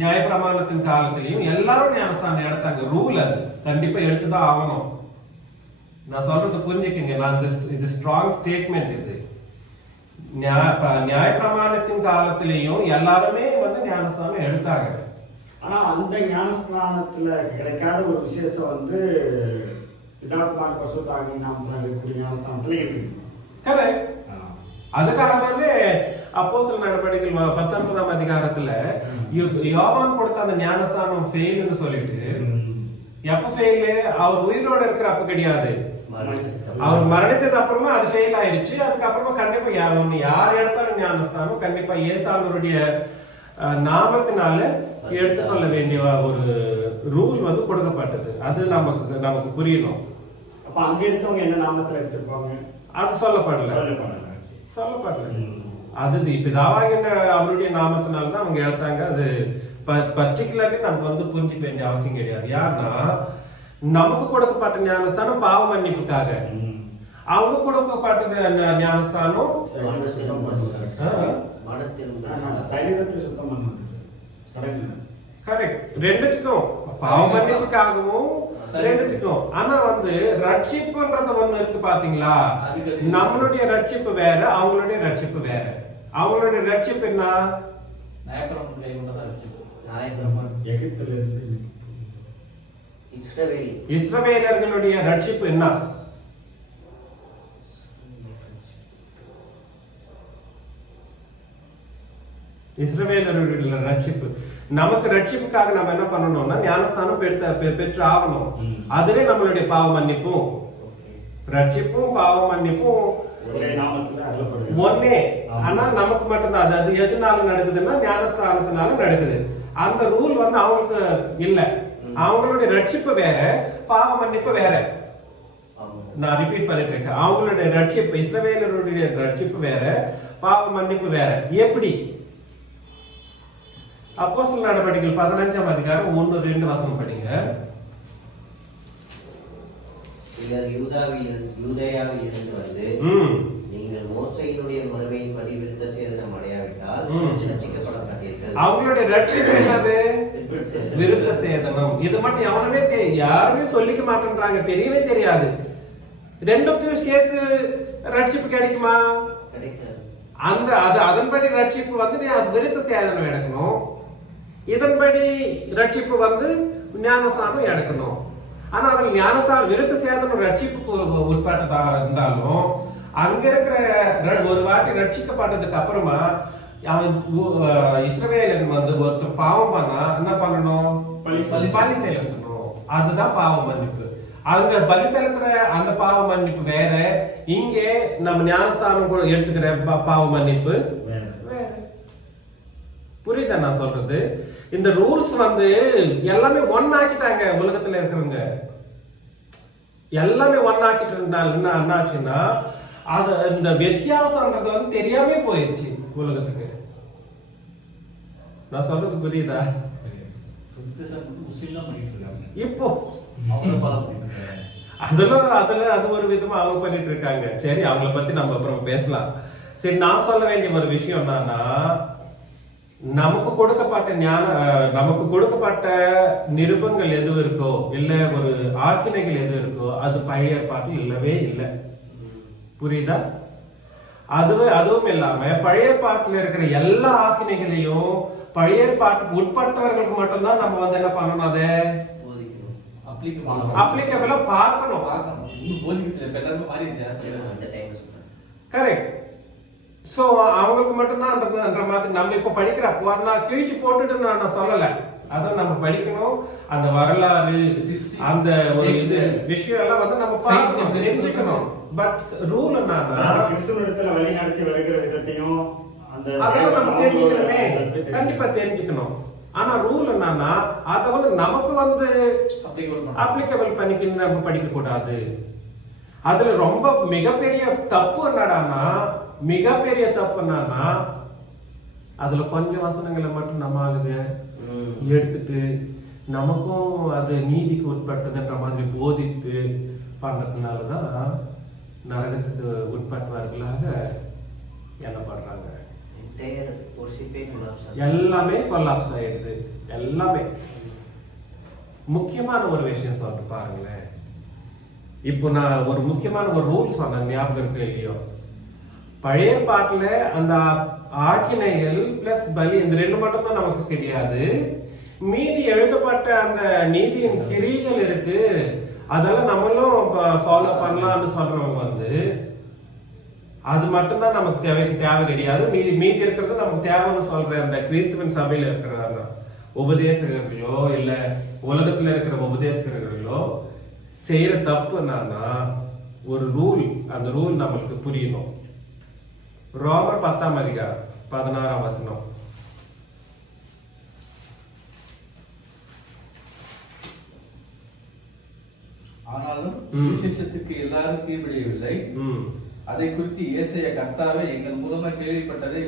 நியாயப்பிரமாணத்தின் காலத்திலையும் எல்லாரும் ஞானஸ்தானம் எடுத்தாங்க. ரூல் அது கண்டிப்பா எடுத்துதான் ஆகணும். நான் சொல்றது புரிஞ்சுக்கங்க. இது ஸ்ட்ராங் ஸ்டேட்மெண்ட். இது நியாயப்பிரமாணத்தின் காலத்திலையும் எல்லாருமே வந்து ஞானஸ்தானம் எடுத்தாங்க. ஆனா அந்த ஞானஸ்தானத்துல கிடைக்காத ஒரு விசேஷம் வந்து பிதாகுமார் பரிசுத்தாவி நாமத்துல இருக்கக்கூடிய ஞானஸ்தானத்துல இருக்கு. கரெக்ட். அதுக்காகவே அப்போஸ்தலர் நடவடிக்கைகள் 19ஆம் அதிகாரத்துல யோவான் கொடுத்த அந்த ஞானஸ்தானம் ஃபெயில்னு சொல்லிட்டு, எப்ப ஃபெயில்? அவர் உயிரோட இருக்கிற அப்ப கிடையாது. அவர் மரணித்தது அப்புறமா அது ஃபெயில் ஆயிடுச்சு. அதுக்கப்புறமா கண்டிப்பா யார் எடுத்தாலும் ஞானஸ்தானம் கண்டிப்பா இயேசுவினுடைய நாமத்தினால எடுத்துக்கொள்ள வேண்டிய ஒரு ரூல் வந்து கொடுக்கப்பட்டது. அது நமக்கு புரியணும். அப்ப அங்க எடுத்தவங்க என்ன நாமத்துல எடுத்துப்பாங்க? அது சொல்லப்படல. அது பிதாவாகின்ற அவருடைய நாமத்தினால்தான் அவங்க எடுத்தாங்க. அது பர்டிகுலர்லி நம்ம வந்து புரிஞ்சுக்க வேண்டிய அவசியம் கிடையாது. யாருன்னா நமக்கு கொடுக்கப்பட்ட ஞானஸ்தானம் பாவ மன்னிப்புக்காக. அவங்க கொடுக்கப்பட்டது ஞானஸ்தானம் மனத்திலும் சரீரத்தை சுத்தம் பண்ணது சடங்கு. கரெக்ட். ரெண்டுத்துக்கும் பாவ மன்னிப்புக்காகவும் ரெண்டுத்துக்கும். ஆனா வந்து ரட்சிப்புன்றது ஒண்ணு இருக்கு பாத்தீங்களா? நம்மளுடைய ரட்சிப்பு வேற, அவங்களுடைய ரட்சிப்பு வேற. அவங்களுடைய ரட்சிப்பு என்ன? எகிப்துல இருந்து இஸ்ரவேலர்களுடைய ரட்சிப்பு என்ன? இஸ்ரவேலர்களுடைய ரட்சிப்பு. நமக்கு ரட்சிப்புக்காக நம்ம என்ன பண்ணணும்னா ஞானஸ்தானம் பெற்று ஆகணும். அதுவே நம்மளுடைய பாவ மன்னிப்பும் ரட்சிப்பும் பாவ மன்னிப்பும் ஒன்னே. ஆனா நமக்கு மட்டும்தான் அது எதுனால நடக்குதுன்னா ஞானஸ்தானத்தினால நடக்குது. அந்த ரூல் வந்து அவங்களுக்கு இல்ல. அவங்களுடைய ரட்சிப்பு வேற, பாவ மன்னிப்பு வேற. நான் ரிப்பீட் பண்ணிட்டு இருக்கேன். அவங்களுடைய ரட்சிப்பு, இஸ்ரவேலருடைய ரட்சிப்பு வேற, பாவ மன்னிப்பு வேற. எப்படி? அப்போஸ்தலர் நடவடிக்கைகள் 15ஆம் அதிகாரம் 1-2 வசனம் படிங்க. சிலர் யூதேயாவில் இருந்து வந்து நீங்கள் மோசேயினுடைய முறைமையின்படி விருத்த சேதனம் அடையாவிட்டால் ரட்சிக்கப்பட மாட்டீர்கள். அவங்களுடைய ரட்சிப்பு என்னது? விருத்த சேதனம். இது மட்டும் எவனுமே யாருமே சொல்லிக்க மாட்டேன்றாங்க, தெரியவே தெரியாது. ரெண்டுத்தையும் சேர்த்து ரட்சிப்பு கிடைக்குமா? அந்த அதன்படி ரட்சிப்பு வந்து விருத்த சேதனம் எடுக்கணும். இதன்படி ரட்சிப்பு வந்து ஞானஸ்தானம் எடுக்கணும். ஆனா அதில் ஞானஸ்தானம் விருத்த சேதனம் ரட்சிப்புக்கு உட்பட்டதா இருந்தாலும் அங்க இருக்கிற ஒரு வாட்டி ரட்சிக்கப்பட்டதுக்கு அப்புறமா அவன் இஸ்ரவேலன் வந்து ஒருத்தர் பாவம் பண்ணா என்ன பண்ணணும்? பலி செலுத்தணும். அதுதான் பாவ மன்னிப்பு. அங்க பலி செலுத்துற அந்த பாவ மன்னிப்பு வேற, இங்கே நம்ம ஞானஸ்தானம் கூட எடுத்துக்கிற பாவ மன்னிப்பு வேற. புரியுதா நான் சொல்றது? இந்த ரூல்ஸ் வந்து எல்லாமே ஒன் ஆக்கிட்டாங்க. உலகத்துல இருக்கிறவங்க எல்லாமே ஒன் ஆக்கிட்டு இருந்தாலும் என்ன ஆச்சுன்னா அது இந்த வித்தியாசம்ன்றது வந்து தெரியாம போயிடுச்சு உலகத்துக்கு. நான் சொல்றது புரியுதா? இப்போ அது ஒரு விதமா அவங்க பண்ணிட்டு இருக்காங்க. சரி, அவங்கள பத்தி நம்ம அப்புறம் பேசலாம். சரி, நான் சொல்ல வேண்டிய ஒரு விஷயம் என்னன்னா, நமக்கு கொடுக்கப்பட்ட நிருபங்கள் எது இருக்கோ இல்ல ஒரு ஆக்கினைகள் எது இருக்கோ அது பழைய ஏற்பாட்டில் இல்லவே இல்லை. புரியுதா? அதுவும் இல்லாம பழைய ஏற்பாட்டில் இருக்கிற எல்லா ஆக்கினைகளையும் பழைய ஏற்பாட்டுக்கு உட்பட்டவர்களுக்கு மட்டும்தான் நம்ம வந்து என்ன பண்ணணும், அதை அப்ளிகபிளா பார்க்கணும். கரெக்ட். சோ அவங்களுக்கு மட்டும்தான் அந்த மாதிரி நம்ம இப்ப படிக்கிறப்போ நான் கிழிச்சு போட்டுட்டு நான் சொல்லல. அதான் நம்ம படிக்கணும். அந்த வரலாறு, அந்த ஒரு இது விஷயம் எல்லாம் வந்து நம்ம பார்க்கணும், தெரிஞ்சுக்கணும். பட் ரூல் என்னன்னா கிறிஸ்துவத்துல வழி நடத்தி வருகிற விதத்தையும் அதெல்லாம் நம்ம தெரிஞ்சுக்கணுமே, கண்டிப்பா தெரிஞ்சுக்கணும். ஆனா ரூல் என்னன்னா அத வந்து நமக்கு வந்து அப்ளிகபிள் பண்ணிக்கணும், நம்ம படிக்க கூடாது. அதுல ரொம்ப மிகப்பெரிய தப்பு என்னடான்னா அதுல கொஞ்சம் வசனங்களை மட்டும் நம்ம ஆளுங்க எடுத்துட்டு நமக்கும் அது நீதிக்கு உட்பட்டதுன்ற மாதிரி போதித்து பண்றதுனாலதான் நரகத்துக்கு உட்பட்டவர்களாக எண்ணப்படுறாங்க. எல்லாமே கொலாப்ஸ் ஆயிடுது. எல்லாமே முக்கியமான ஒரு விஷயம் சொல்லிட்டு பாருங்களேன். இப்போ நான் ஒரு முக்கியமான ஒரு ரூல் சொன்னேன், ஞாபகம் இருக்கு இல்லையோ? பழைய பாட்டுல அந்த ஆக்கினைகள் பிளஸ் பலி இந்த ரெண்டு மட்டும் தான் நமக்கு கிடையாது. மீதி எழுதப்பட்ட அந்த நீதியின் கிரிகள் இருக்கு, அதெல்லாம் நம்மளும் ஃபாலோ பண்ணலாம்னு சொல்றவங்க வந்து அது மட்டும்தான் நமக்கு தேவை கிடையாது. மீதி இருக்கிறது நமக்கு தேவைன்னு சொல்ற அந்த கிறிஸ்துவின் சபையில இருக்கிற உபதேசகர்களோ இல்ல உலகத்துல இருக்கிற உபதேசகர்களோ செய்யற தப்பு என்னன்னா ஒரு ரூல், அந்த ரூல் நம்மளுக்கு புரியணும். ரோமர் 10ஆம் அதிகாரம் 16ஆம் வசனம். ஆனாலும் விசேஷத்துக்கு எல்லாரும் கீழ்ப்படியவில்லை. அதை குறித்து ஏசாயா கர்த்தாவே எங்கள் மூலமா கேள்விப்பட்டதை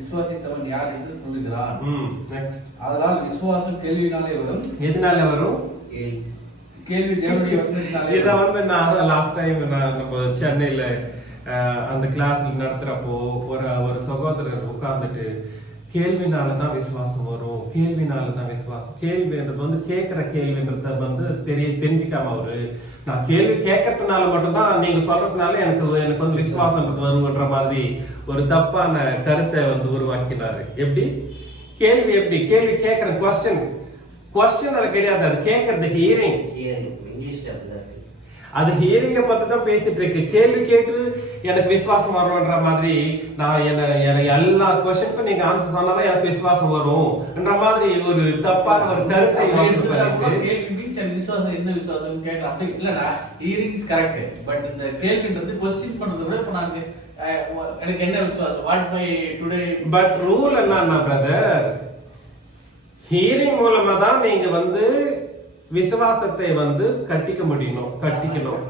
விசுவாசித்தவன் யார் என்று சொல்லுகிறான். அதனால் விசுவாசம் கேள்வினாலே வரும். எதனால வரும்? கேள்வி தேவனுடைய வசனத்தினாலே இத வந்து நான் லாஸ்ட் டைம் நம்ம சென்னையில அந்த கிளாஸ்ல நடத்துறப்போ ஒரு சகோதரர் உட்கார்ந்துட்டு கேள்வினால தான் விசுவாசம் வரும், கேள்வினால தான் விசுவாசம், கேள்வின்றது வந்து கேட்கிற கேள்வின்றத வந்து தெரிஞ்சுக்காம அவரு நான் கேள்வி கேட்கறதுனால மட்டும்தான் நீங்க சொல்றதுனால எனக்கு வந்து விசுவாசம்ன்றது வரும்ன்ற மாதிரி ஒரு தப்பான கருத்தை வந்து உருவாக்கினாரு. எப்படி கேள்வி கேட்கிற கொஸ்டின் அது கிடையாது, அது கேட்கறது ஹியரிங். இங்கிலீஷ்ல அப்படிதான் இருக்கு. அது ஹியரிங்க பத்தி தான் பேசிட்டு இருக்கு. கேள்வி கேட்டு எனக்கு விசுவாசம் வரும்ன்ற மாதிரி நான் எல்லா கொஸ்டினுக்கும் நீங்க ஆன்சர் சொன்னாதான் எனக்கு விசுவாசம் வரும் என்ற மாதிரி ஒரு தப்பான ஒரு கருத்தை விசுவாசம் எந்த விசுவாசம் கேட்க அப்படி இல்லடா. ஹியரிங் இஸ் கரெக்ட், பட் இந்த கேள்வின்றது கொஸ்டின் பண்றதை விட இப்ப நாங்க எனக்கு என்ன விசுவாசம் what my today. But rule என்னன்னா பிரதர், ஹியரிங் மூலமா தான் நீங்க வந்து விசுவாசத்தை வந்து கட்டிக்கணும்.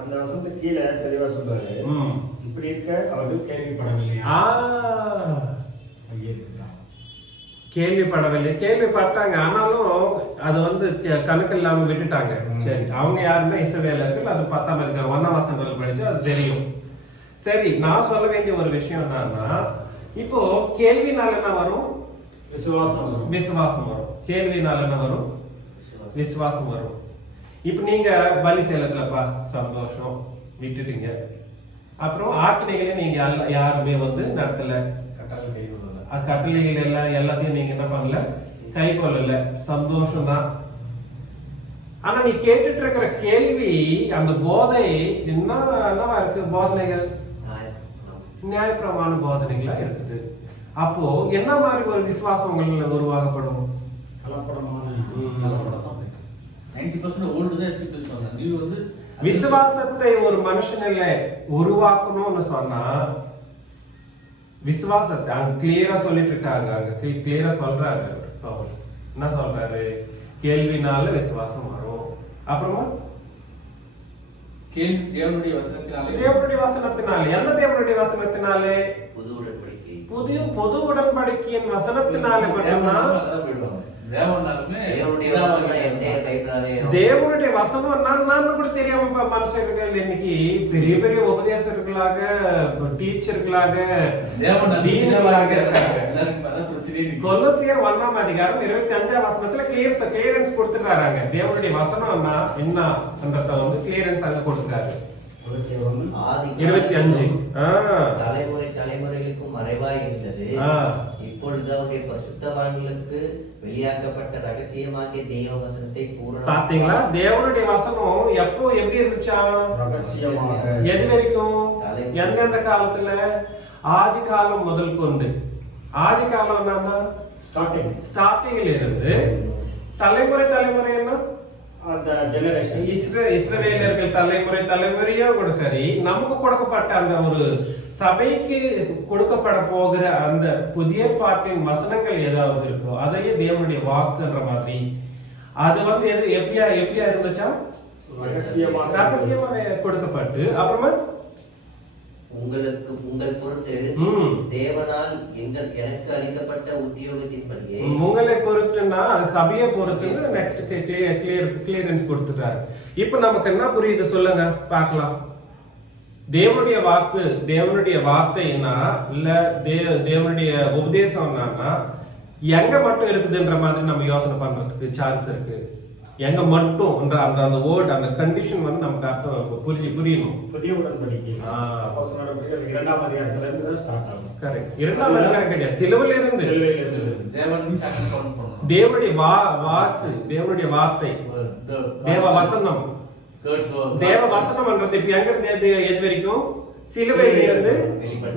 அந்த வசனத்துக்கு கீழே தெளிவா சொல்றாரு, இப்படி இருக்க அவர்கள் கேள்விப்படவில்லையா? கேள்விப்பட்டாங்க, ஆனாலும் அது வந்து கணக்கு இல்லாம விட்டுட்டாங்க. சரி, அவங்க யாருன்னா இஸ்ரவேலர்கள், அது 10ஆம் அதிகாரம் 1ஆம் வசனத்துல படிச்சு அது தெரியும். சரி, நான் சொல்ல வேண்டிய ஒரு விஷயம் என்னன்னா, இப்போ கேள்வினால என்ன வரும்? விசுவாசம் வரும். கேள்வினால என்ன வரும்? விசுவாசம் வரும். இப்ப நீங்க பலி சேலத்துலப்பா சந்தோஷம் விட்டுட்டீங்க, அப்புறம் ஆக்கினைகளை நீங்க யாருமே வந்து நடத்தல, கட்டளைகள் எல்லாத்தையும் நீங்க என்ன பண்ணல, கை கொள்ளல, சந்தோஷம் தான். ஆனா நீ கேட்டுட்டு இருக்கிற கேள்வி, அந்த போதை என்னவா இருக்கு? போதனைகள், நியாயப்பிரமாண போதனைகளா இருக்குது. அப்போ என்ன மாதிரி ஒரு விசுவாசம் உங்கள உருவாகப்படும்? 90% ஓல்டு தான் எடுத்து பேசுவாங்க. நீ வந்து விசுவாசத்தை ஒரு மனுஷனில உருவாக்கணும்னு சொன்னா, விசுவாசத்தை அங்க கிளியரா சொல்லிட்டு இருக்காங்க. அங்க கிளியரா சொல்றாரு. என்ன சொல்றாரு? கேள்வினால விசுவாசம் வரும். அப்புறமா கேள்வி தேவனுடைய வசனத்தினாலே. எந்த தேவனுடைய வசனத்தினாலே? புது உடன்படிக்கையின் வசனத்தினாலே மட்டும்தான். தேவனுடைய வசனம் நான் கூட தெரியாம மனுஷர்கள் இன்னைக்கு பெரிய பெரிய உபதேசர்களாக, டீச்சர்களாக, கொலோசியர் 1ஆம் அதிகாரம் 25ஆம் வசனத்துல கிளியரன்ஸ் கொடுத்துறாங்க. தேவனுடைய வசனம்னா என்னன்றத வந்து கிளியரன்ஸ் அங்க கொடுத்துறாரு. 25 தலைமுறைகளுக்கும் மறைவாய் இருந்தது, இப்பொழுது அவருடைய பரிசுத்தவான்களுக்கு வெளியாக்கப்பட்ட ரகசியமாகிய தேவ வசனத்தை பூரண. பாத்தீங்களா? தேவனுடைய வசனம் எப்போ எப்படி இருந்துச்சா? ரகசியமாக. எது வரைக்கும்? எந்தெந்த காலத்துல? ஆதி காலம் முதல் கொண்டு. ஆதி காலம் என்னன்னா ஸ்டார்டிங்ல இருந்து தலைமுறை என்ன அந்த ஜெனரேஷன், இஸ்ரவேலர்கள் தலைமுறையா கூட சரி, நமக்கு கொடுக்கப்பட்ட அந்த ஒரு சபைக்கு கொடுக்கப்பட போகிற அந்த புதிய பாட்டின் வசனங்கள் ஏதாவது இருக்கோ, அதையே தேவனுடைய வாக்குன்ற மாதிரி அது வந்து எப்படியா இருந்துச்சா? ரகசியமாக கொடுக்கப்பட்டு, அப்புறமா உங்கள் பொருட்டு தேவனால் எனக்கு அளிக்கப்பட்ட உத்தியோகத்தின்படியே. உங்களை பொறுத்துன்னா அது சபையை பொறுத்து நெக்ஸ்ட் கிளியரன்ஸ் கொடுத்துட்டாரு. இப்ப நமக்கு என்ன புரியுது சொல்லுங்க பார்க்கலாம். தேவனுடைய வாக்கு, தேவனுடைய வார்த்தைன்னா இல்ல தேவனுடைய உபதேசம் என்னன்னா எங்க மட்டும் இருக்குதுன்ற மாதிரி நம்ம யோசனை பண்றதுக்கு சான்ஸ் இருக்கு. எங்க மட்டும் அந்த வேர்ட், அந்த கண்டிஷன் வந்து நமக்கு அர்த்தம் புரியணும். புதிய உடன்படிக்கை அப்போஸ்தலர் 2ஆம் அதிகாரத்துல இருந்து தான் ஸ்டார்ட் ஆகும். கரெக்ட். 2ஆம் அதிகாரம் கிடையாது, சிலுவையில இருந்து. தேவனுடைய வாக்கு, தேவனுடைய வார்த்தை, தேவ வசனம். தேவ வசனம்ன்றது இப்ப எங்க இருந்து எது வரைக்கும்? சிலுவையில இருந்து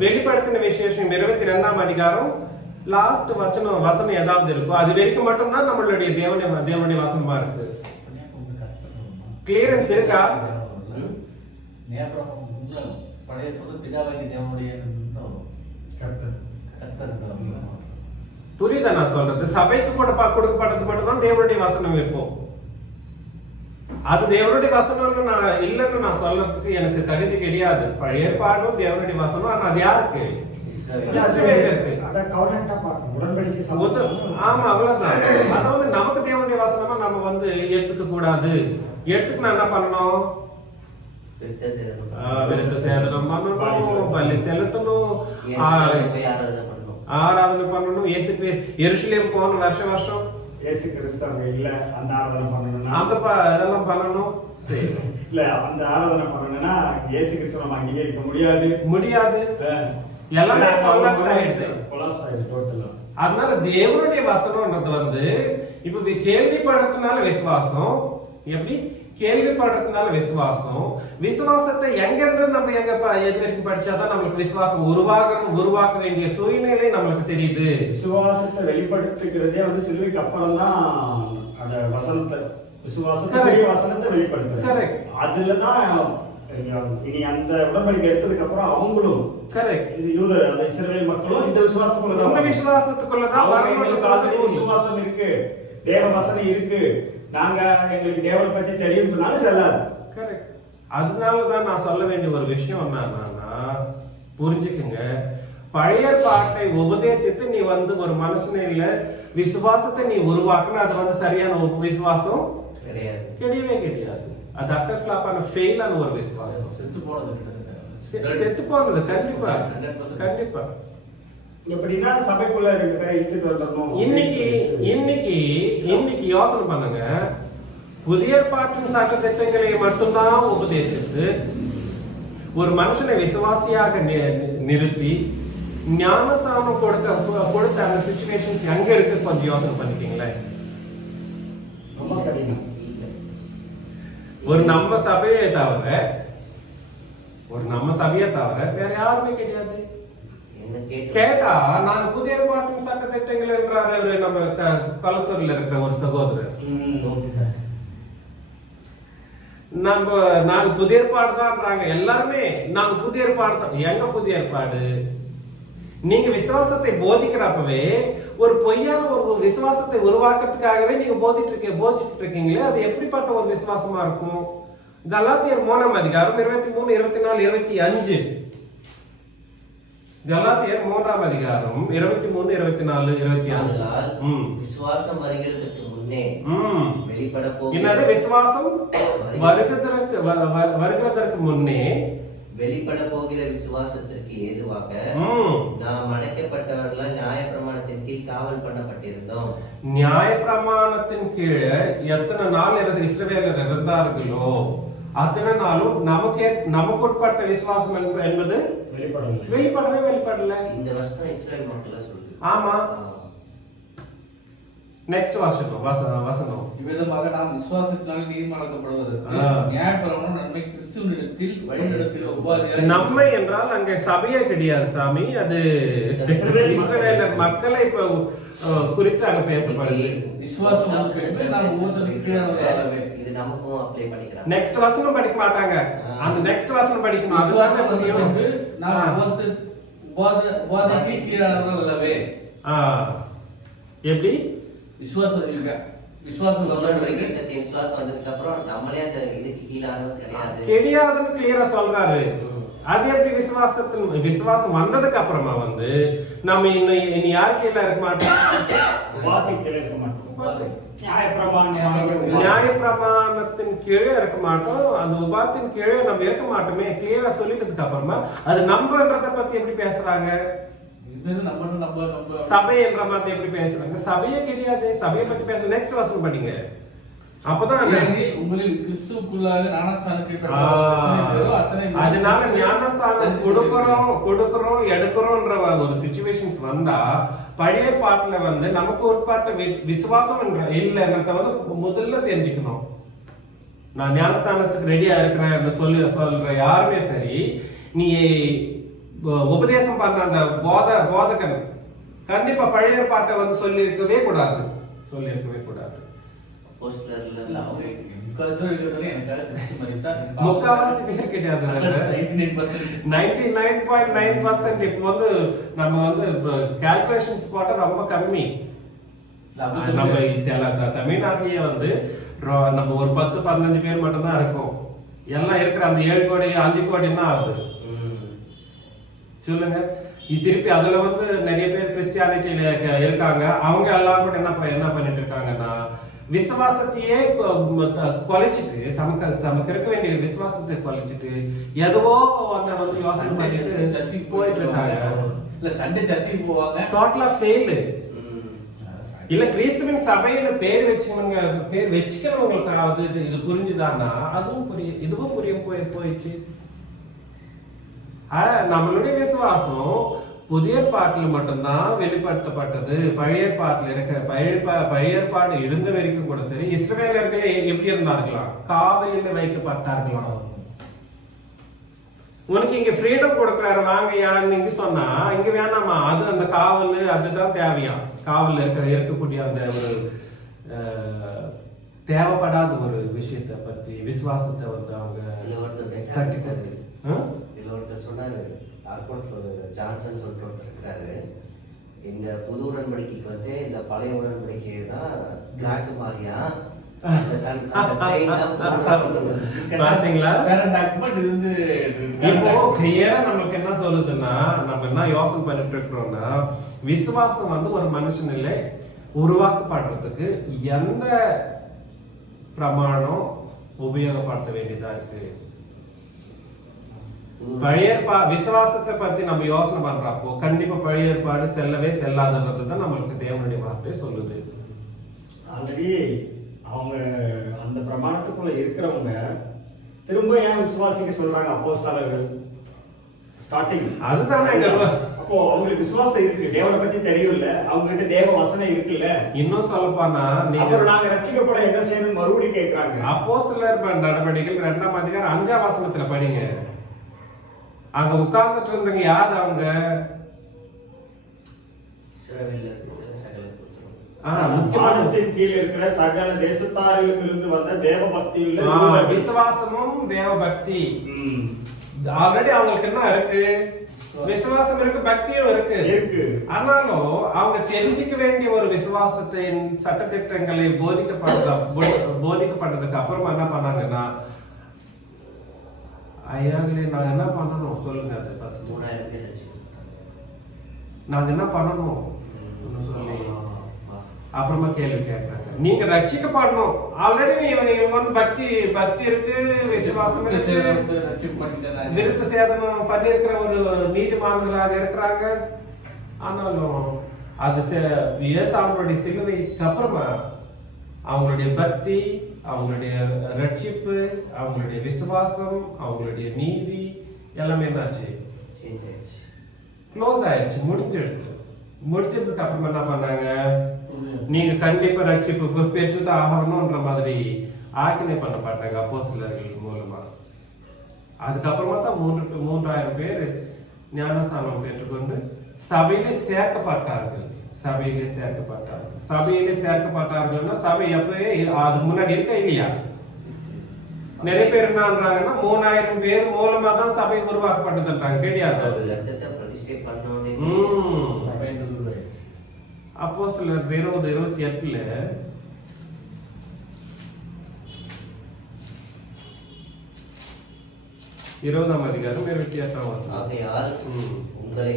வெளிப்படுத்தின விசேஷம் 22ஆம் அதிகாரம் லாஸ்ட் வசனம் ஏதாவது இருக்கும், அது வரைக்கும் மட்டும்தான் நம்மளுடைய தேவனுடைய வசனமா இருக்கு. கிளியரன்ஸ் இருக்கா? புரியுதா நான் சொல்றது? சபைக்கு கொடுக்கப்பட்டது மட்டும்தான் தேவனுடைய வசனம் இருக்கும். அது தேவனுடைய வசனம்னு நான் இல்லைன்னு நான் சொல்றதுக்கு எனக்கு தகுதி கிடையாது. பழைய ஏற்பாடும் தேவனுடைய வசனம். ஆனா அது யாருக்கு? இஸ்ரவேலருக்கு. அத கவர்னட்டா பார்க்கணும். உடன்படிக்கை சம்பந்தம். ஆமா, அவ்வளவுதான். அதாவது நமக்கு தேவனுடைய வசனமா நம்ம வந்து எடுத்துக்க கூடாது. எடுத்துக்க என்ன பண்ணணும்? விருத்த சேதனம் பண்ணணும், பலி செலுத்தணும், ஆராதனை பண்ணணும். இயேசுக்கு எருசலேம் போகணும் வருஷம். இயேசு கிறிஸ்து அங்க இல்ல, அந்த ஆராதனை பண்ணணும்னா இதெல்லாம் பண்ணணும். இல்ல, அந்த ஆராதனை பண்ணணும்னா இயேசு கிறிஸ்து நம்ம அங்கீகரிக்க முடியாது. எல்லாமே கொலாப்ஸ் ஆயிடுது. டோட்டலா. அதனால தேவனுடைய வசனம்ன்றது வந்து இப்ப கேள்விப்படுறதுனால விசுவாசம். எப்படி கேள்விப்படுறதுனால விசுவாசம்? விசுவாசத்தை எங்க இருந்து நம்ம எது வரைக்கும் படிச்சாதான் நம்மளுக்கு விசுவாசம் உருவாக்க வேண்டிய சூழ்நிலை நம்மளுக்கு தெரியுது. விசுவாசத்தை வெளிப்படுத்துகிறதே வந்து சிலுவைக்கு அப்புறம் தான் அந்த வசனத்தை வசனத்தை வெளிப்படுத்துறது. அதுலதான் இனி அந்த உடன்படிக்கை எடுத்ததுக்கு அப்புறம் அவங்களும் யூதர் அந்த இஸ்ரவேல் மக்களும் இந்த விசுவாசத்துக்குள்ளதான் விசுவாசம் இருக்கு, தேவ வசனம் இருக்கு, நாங்க எங்களுக்கு தேவனை பற்றி தெரியும் சொன்னாலும் செல்லாது. கரெக்ட். அதனாலதான் நான் சொல்ல வேண்டிய ஒரு விஷயம் என்னன்னா, புரிஞ்சுக்குங்க, பழைய பாட்டை உபதேசித்து நீ வந்து ஒரு மனுஷனையில விசுவாசத்தை நீ உருவாக்குன அது வந்து சரியான விசுவாசம் கிடையவே கிடையாது. அது அட்டர் ஃபிளாப்பான ஃபெயிலான ஒரு விசுவாசம். செத்து போனது. கண்டிப்பா. எப்படின்னா சபைக்குள்ள ரெண்டு பேரை இழுத்துட்டு வந்துடணும். இன்னைக்கு யோசனை பண்ணுங்க. புதிய பாட்டின் சட்ட திட்டங்களை மட்டும்தான் உபதேசித்து ஒரு மனுஷனை விசுவாசியாக நிறுத்தி ஞானஸ்தானம் கொடுத்த அந்த சிச்சுவேஷன்ஸ் எங்க இருக்கு கொஞ்சம் யோசனை பண்ணிக்கீங்களேன். ரொம்ப கடினம். ஒரு நம்ம சபையை தவிர வேற யாருமே கிடையாது. கேட்டா நாங்க புதிய பாட்டின் சட்ட திட்டங்கள் இருக்கிறாரு நம்ம கலத்தூர்ல இருக்கிற ஒரு சகோதரர். நாங்க புதிய ஏற்பாடு தான். எல்லாருமே நாங்க புதிய ஏற்பாடு தான். எங்க புதிய ஏற்பாடு? நீங்க விசுவாசத்தை போதிக்கிறப்பவே ஒரு பொய்யான ஒரு விசுவாசத்தை உருவாக்குறதுக்காகவே நீங்க போதிச்சுட்டு இருக்கீங்களே, அது எப்படிப்பட்ட ஒரு விசுவாசமா இருக்கும்? கலாத்தியர் 3ஆம் அதிகாரம் 23, 24, 25. கலாத்தியர் 3ஆம் அதிகாரம் 23, 24, 25. விசுவாசம் வருகிறதுக்கு முன்னே வெளிப்பட என்னது விசுவாசம் வருகிறதற்கு முன்னே வெளிப்பட போகிற விசுவாசத்திற்கு ஏதுவாக நாம் அடைக்கப்பட்டவர்களால் நியாயப்பிரமாணத்தின் கீழ் காவல் பண்ணப்பட்டிருந்தோம். நியாயப்பிரமாணத்தின் கீழே எத்தனை நாள் இஸ்ரவேலர் இருந்தார்களோ அத்தனை நாளும் நமக்கு உட்பட்ட விசுவாசம் என்பது வெளிப்படல. இந்த வருஷம் இஸ்ரேல் மக்கள் சொல்லுது. ஆமா. நெக்ஸ்ட் வசனம் இவ்விதமாக நாம் விசுவாசத்தினால் நீதிமானாக்கப்படுவதற்கு நியாயப்பிரமாணம் நம்மை கிறிஸ்துவினிடத்தில் வழிநடத்திய உபாதியாக. நம்மை என்றால் அங்கே சபையே கிடையாது சாமி, அது இஸ்ரவேலர் மக்களை இப்ப குறித்து அங்க பேசப்படுது. விசுவாசம் இது நமக்கும் அப்ளை பண்ணிக்கலாம். நெக்ஸ்ட் வசனம் படிக்க மாட்டாங்க, அந்த நெக்ஸ்ட் வசனம் படிக்கணும். அதுதான் புரியும். நாம் உபாதிக்கு கீழானவர்கள் அல்லவே. எப்படி விசுவாசம் வந்ததுக்கு அப்புறம் நம்மளே அந்த இதுக்கு கீழானது கிடையாதுன்னு கிளியரா சொல்றாரு. அது எப்படி விசுவாசம் வந்ததுக்கு அப்புறமா வந்து நம்ம இன்னும் யார் கீழே இருக்க மாட்டோம்? நியாயப்பிரமாணத்தின் கீழே இருக்க மாட்டோம். அந்த உபாத்தின் கீழே நம்ம இருக்க மாட்டோமே. கிளியரா சொல்லிட்டதுக்கு அப்புறமா அது நம்மன்றத பத்தி எப்படி பேசுறாங்க? சபை என்ற மாதிரி எப்படி பேசுறாங்க? சபையே கிடையாது. சபையை பத்தி பேச நெக்ஸ்ட் வசனம் படிங்க. அப்பதான் உங்களில் கிறிஸ்துவுக்குள்ளாக அதனால ஞானஸ்தானம் கொடுக்கிறோம் எடுக்கிறோம்ன்ற ஒரு சிச்சுவேஷன்ஸ் வந்தா பழைய பாட்டுல வந்து நமக்கு உட்பாட்ட விசுவாசம் இல்லைன்றத வந்து முதல்ல தெரிஞ்சுக்கணும். நான் ஞானஸ்தானத்துக்கு ரெடியா இருக்கிறேன் சொல்ற யாருமே சரி, நீ உபதேசம் பண்ண அந்த போதகன் கண்டிப்பா பழைய பாட்டை வந்து சொல்லி இருக்கவே கூடாது. முக்காவாசி பேர் கிடையாது. 99.9% இப்ப வந்து நம்ம வந்து கால்குலேஷன்ஸ் போட்டா ரொம்ப கம்மி. நம்ம தமிழ்நாட்டிலேயே வந்து நம்ம ஒரு 10-15 பேர் மட்டும்தான் இருக்கும். எல்லாம் இருக்கிற அந்த 7 கோடி 5 கோடி என்ன ஆகுது சொல்லுங்க. திருப்பி அதுல வந்து நிறைய பேர் கிறிஸ்டியானிட்டியில இருக்காங்க. அவங்க எல்லாம் கூட என்ன பண்ணிட்டு இருக்காங்கன்னா விசுவாசத்தையே குலைச்சிட்டு நமக்கு இருக்க வேண்டிய விசுவாசத்தை குலைச்சிட்டு எதுவோ ஒன்ன வந்து யோசனை பண்ணிட்டு போயிட்டு இருக்காங்க. இல்ல சண்டே சர்ச்சுக்கு போவாங்க, டோட்டலா ஃபெயில். இல்ல கிறிஸ்துவின் சபையில பேர் வச்சுக்கிறவங்களுக்கு இது புரிஞ்சுதான்னா அதுவும் புரியும், இதுவும் புரியும் போயிடுச்சு. நம்மளுடைய விசுவாசம் புதிய ஏற்பாட்டில் மட்டும்தான் வெளிப்படுத்தப்பட்டது. பழைய ஏற்பாட்டில் இருக்க பழைய ஏற்பாடு இருந்த வரைக்கும் கூட சரி இஸ்ரவேலர்களே எப்படி இருந்தார்களாம்? காவலில் வைக்கப்பட்டார்களாம். உனக்கு இங்க ஃப்ரீடம் கொடுக்குறாரு வாங்க யாருன்னு சொன்னா இங்க வேணாமா, அது அந்த காவல் அதுதான் தேவையா? காவல் இருக்கக்கூடிய அந்த ஒரு தேவைப்படாத ஒரு விஷயத்தை பத்தி விசுவாசத்தை வந்து அவங்க சொன்னாரு. ஜான்சன் சொல்லிட்டு ஒருத்தர் இருக்காரு, இந்த புது உடன்படிக்கைக்கு வந்து இந்த பழைய உடன்படிக்கை தான் கிளாஸ் மாதிரியா பாத்தீங்களா? இப்போ கிளியரா நமக்கு என்ன சொல்லுதுன்னா நம்ம என்ன யோசனை பண்ணிட்டு இருக்கிறோம்னா விசுவாசம் வந்து ஒரு மனுஷனில உருவாக்கப்படுறதுக்கு எந்த பிரமாணம் உபயோகப்படுத்த வேண்டியதா இருக்கு. பழைய விசுவாசத்தை பத்தி நம்ம யோசனை பண்றப்போ கண்டிப்பா பழைய ஏற்பாடு செல்லவே செல்லாதுன்றதுதான் நம்மளுக்கு தேவனுடைய வார்த்தை சொல்லுது. ஆல்ரெடி அவங்க அந்த பிரமாணத்துக்குள்ள இருக்கிறவங்க திரும்ப ஏன் விசுவாசிக்க சொல்றாங்க? அப்போஸ்தலர்கள் ஸ்டார்டிங் அதுதானே. அப்போ அவங்களுக்கு விசுவாசம் இருக்கு, தேவனை பத்தி தெரியும்ல, அவங்க கிட்ட தேவ வசனம் இருக்குல்ல. இன்னும் சொல்லப்பானா நாங்க ரட்சிக்கப்பட என்ன செய்யணும் மறுபடியும் கேட்கறாங்க. அப்போஸ்தலர் நடவடிக்கைகள் 2ஆம் அதிகாரம் 5ஆம் வசனத்துல படிங்க. அங்க உட்கார்ந்துட்டு இருந்தவங்க யாரு? அவங்க வானத்தின் கீழே இருக்கிற சகல தேசத்தாரிலிருந்து வந்த தேவ பக்தியுள்ள விசுவாசமும் தேவ பக்தி. ஆல்ரெடி அவங்களுக்கு என்ன இருக்கு? விசுவாசம் இருக்கு, பக்தியும் இருக்கு. ஆனாலும் அவங்க தெரிஞ்சுக்க வேண்டிய ஒரு விசுவாசத்தின் சட்டத்திட்டங்களை போதிக்கப்பட்டதுக்கு அப்புறமா என்ன பண்ணாங்கன்னா ஐயாங்களே நாங்க என்ன பண்ணணும் சொல்லுங்க. அது 3000 பேர் நாங்க என்ன பண்ணணும் சொல்லி அப்புறமா கேள்வி கேட்கறாங்க. நீங்க ரட்சிக்கப்படணும். ஆல்ரெடி இவங்க வந்து பக்தி இருக்கு, விசுவாசம் இருக்கு, விருத்த சேதனம் பண்ணிருக்கிற ஒரு நீதிமான்களாக இருக்கிறாங்க. ஆனாலும் அது அவங்களுடைய சிலுவைக்கு அப்புறமா அவங்களுடைய பக்தி, அவங்களுடைய ரட்சிப்பு, அவங்களுடைய விசுவாசம், அவங்களுடைய நீதி எல்லாமே என்னாச்சு? க்ளோஸ் ஆயிடுச்சு, முடிஞ்சதுக்கு அப்புறமா என்ன பண்ணாங்க? நீங்க கண்டிப்பா ரட்சிப்பு பெற்றுதான் ஆகணும்ன்ற மாதிரி ஆக்கினை பண்ணப்பட்டாங்க அப்போஸ்தலர்கள் மூலமா. அதுக்கப்புறமா தான் 3000 பேர் ஞானஸ்தானம் பெற்றுக்கொண்டு சபையிலே சேர்க்கப்பட்டார்கள். சபையிலே சேர்க்கப்பட்டார்கள்னா சபை எப்பவே அதுக்கு முன்னாடி இருக்க இல்லையா? நிறைய பேர் என்னன்றாங்கன்னா 3000 பேர் மூலமா தான் சபை உருவாக்கப்பட்டதுன்றாங்க. கிடையாது. அப்போஸ்தலர் 28 20ஆம் அதிகாரம் 28ஆம் வசனம். உங்களை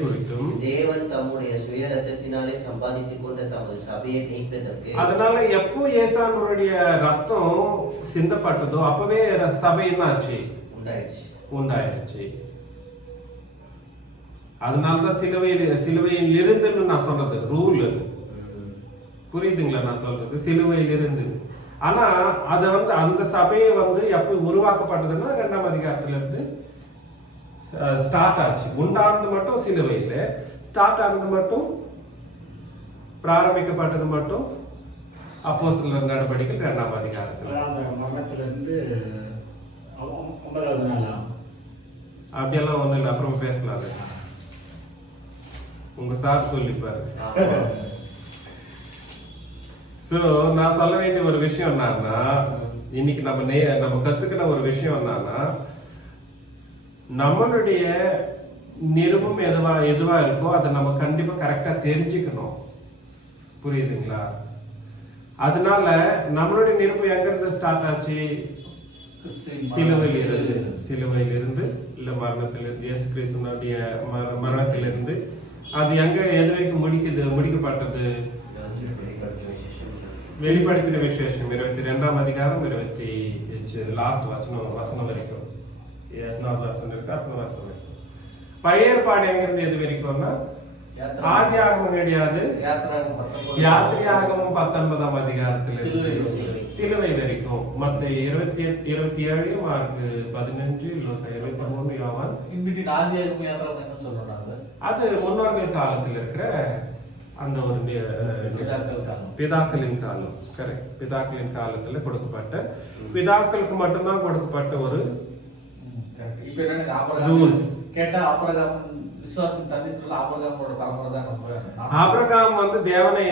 குறித்தும் தேவன் தம்முடைய சுய ரத்தத்தினாலே சம்பாதித்துக் கொண்ட தமது சபையை நீக்குவதற்கு. அதனால எப்போ இயேசுவினுடைய ரத்தம் சிந்தப்பட்டதோ அப்பவே சபை என்னாச்சு? உண்டாயிடுச்சு. அதனாலதான் சிலுவையில் இருந்துன்னு நான் சொல்றது ரூல். அது புரியுதுங்களா நான் சொல்றது? சிலுவையில் இருந்து. ஆனா அத வந்து அந்த சபையை வந்து எப்ப உருவாக்கப்பட்டதுன்னா 2ஆம் அதிகாரத்துல இருந்து ஸ்டார்ட் ஆச்சு. உண்டானது மட்டும் சிலுவையில, ஸ்டார்ட் ஆனது மட்டும் பிராரம்பிக்கப்பட்டது மட்டும் அப்போஸ்தலர் நடவடிக்கைகள் 2ஆம் அதிகாரத்துல. அந்த மரணத்துல இருந்து 9வது நாளா அப்படியெல்லாம் ஒண்ணும் இல்லை, அப்புறம் பேசலாம். உங்க சார் சொல்லிப்பாரு. சோ நான் சொல்ல வேண்டிய ஒரு விஷயம் என்னன்னா, இன்னைக்கு நம்ம கத்துக்கிற ஒரு விஷயம் என்னன்னா, நம்மளுடைய நிருபம் எதுவா இருக்கோ அதை நம்ம கண்டிப்பா கரெக்டா தெரிஞ்சுக்கணும். புரியுதுங்களா? அதனால நம்மளுடைய நிருபம் எங்க இருந்து ஸ்டார்ட் ஆச்சு? சிலுவையில் இருந்து இல்ல மரணத்திலிருந்து, இயேசு கிறிஸ்துவினுடைய மரணத்திலிருந்து. அது எங்க எது வரைக்கும் முடிக்கப்பட்டது? வெளிப்படுத்தின விசேஷம் 22ஆம் அதிகாரம் 28 லாஸ்ட் வசனம் வரைக்கும். 8வது வசனம் இருக்கு, 10வது வசனம் வரைக்கும். பழைய ஏற்பாடு எங்க இருந்து எது வரைக்கும்னா ஆதியாகமம் கிடையாது, யாத்திரையாகமம் 19ஆம் அதிகாரத்துல சிலுவை வரைக்கும். மத்த 27 மார்க் 15 23 யோவான். அது முன்னோர்கள் காலத்தில் இருக்கிற அந்த ஒரு பிதாக்களின் காலம். கரெக்ட். பிதாக்களின் காலத்துல கொடுக்கப்பட்ட, பிதாக்களுக்கு மட்டும்தான் கொடுக்கப்பட்ட ஒரு ரூல்ஸ். கேட்டா ஆபிரகாம் வந்து தேவனை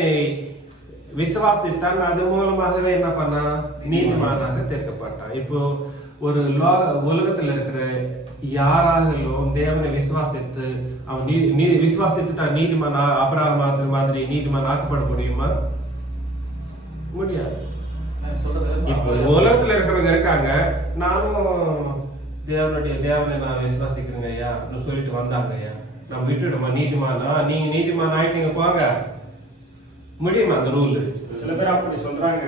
விசுவாசித்தான், அது மூலமாகவே என்ன பண்ணா? நீதிமானாக தீர்க்கப்பட்டான். இப்போ ஒரு உலகத்துல இருக்கிற யாராலும் தேவனை விசுவாசித்து அவன் விசுவாசித்துட்டான் நீதிமான், ஆபிரகாம் மாதிரி நீதிமான் ஆக்கப்பட முடியுமா? முடியாது. இப்போ உலகத்துல இருக்கிறவங்க இருக்காங்க, நானும் தேவனை நான் விசுவாசிக்கிறேங்க ஐயா சொல்லிட்டு வந்தாங்க ஐயா, நான் விட்டுடுமா நீதிமானா? நீங்க நீதிமான் ஆயிட்டீங்க போங்க, முடியுமா அந்த ரூல்? சில பேர் அப்படி சொல்றாங்க.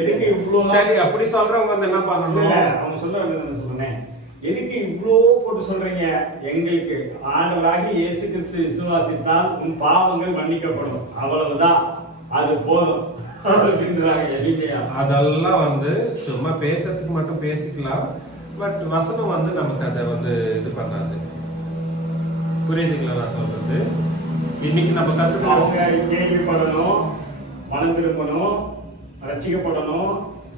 எதுக்கு இவ்வளவு? சரி, அப்படி சொல்றவங்க வந்து என்ன பண்ணணும்? அவங்க சொல்றாங்க, சொன்னேன் எதுக்கு இவ்வளோ போட்டு சொல்றீங்க? எங்களுக்கு ஆண்டவராகி இயேசு கிறிஸ்து விசுவாசித்தால் உன் பாவங்கள் மன்னிக்கப்படும், அவ்வளவுதான், அது போதும். அதெல்லாம் வந்து சும்மா பேசுறதுக்கு மட்டும் பேசிக்கலாம், பட் வசனம் வந்து நமக்கு அதை வந்து இது பண்ணாது. புரியுதுங்களா நான் சொல்றது? இன்னைக்கு நம்ம கத்துக்கணும், கேள்விப்படணும், மனம் திரும்பணும், ரட்சிக்கப்படணும்,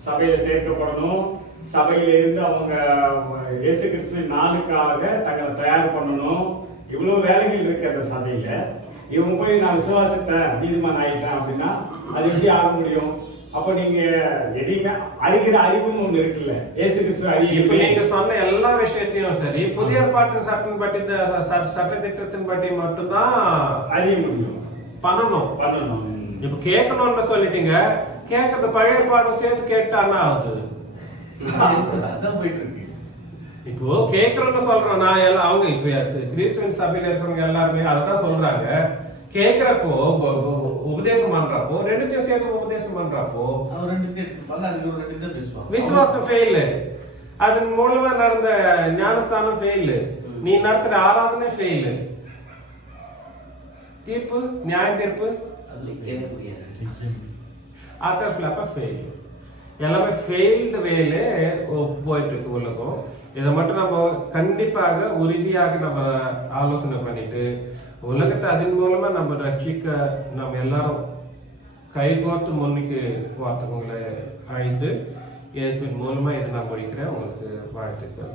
சபையில சேர்க்கப்படணும், சபையில இருந்து அவங்க இயேசு கிறிஸ்துவின் நாளுக்காக தங்களை தயார் பண்ணணும். இவ்வளவு வேலைகள் இருக்கு அந்த சபையில. இவங்க போய் நான் விசுவாசத்தை நீதிமான் ஆயிட்டேன் அப்படின்னா அது எப்படி ஆக முடியும்? அப்ப நீங்க எதையுமே அறிகிற அறிவுன்னு ஒண்ணு இருக்குல்ல, இயேசு கிறிஸ்துவ அறிவு. இப்ப நீங்க சொன்ன எல்லா விஷயத்தையும் சரி, புதிய ஏற்பாட்டின் சட்டம் பற்றி, சட்ட திட்டத்தின் பற்றி மட்டும்தான் அறிய முடியும், பண்ணணும். இப்ப கேட்கணும்னு சொல்லிட்டீங்க, கேட்கறது பழைய ஏற்பாடும் சேர்த்து கேட்டான்னா ஆகுது. இப்போ கேட்கறோம்னு சொல்றோம் நான் எல்லாம், அவங்க இப்ப கிறிஸ்துவின் சபையில இருக்கிறவங்க எல்லாருமே அதான் சொல்றாங்க. கேட்கிறப்போ உபதேசம் பண்றப்போ ரெண்டுத்தையும் சேர்த்து உபதேசம் பண்றப்போ விசுவாசம் ஃபெயில், அதன் மூலமா நடந்த ஞானஸ்தானம் ஃபெயில், நீ நடத்துற ஆராதனை ஃபெயில், தீர்ப்பு நியாய தீர்ப்பு ஃபெயில், எல்லாமே ஃபெயில்டு வேலை போயிட்டு இருக்கு உலகம். இதை மட்டும் நம்ம கண்டிப்பாக உறுதியாக நம்ம ஆலோசனை பண்ணிட்டு உலகத்தை அதன் மூலமா நம்ம ரட்சிக்க நம்ம எல்லாரும் கைகோர்த்து முன்னுக்கு போறதுக்கு உங்களை அழைத்து இயேசுவின் மூலமா இதை நான் முடிக்கிறேன். உங்களுக்கு வாழ்த்துக்கள்.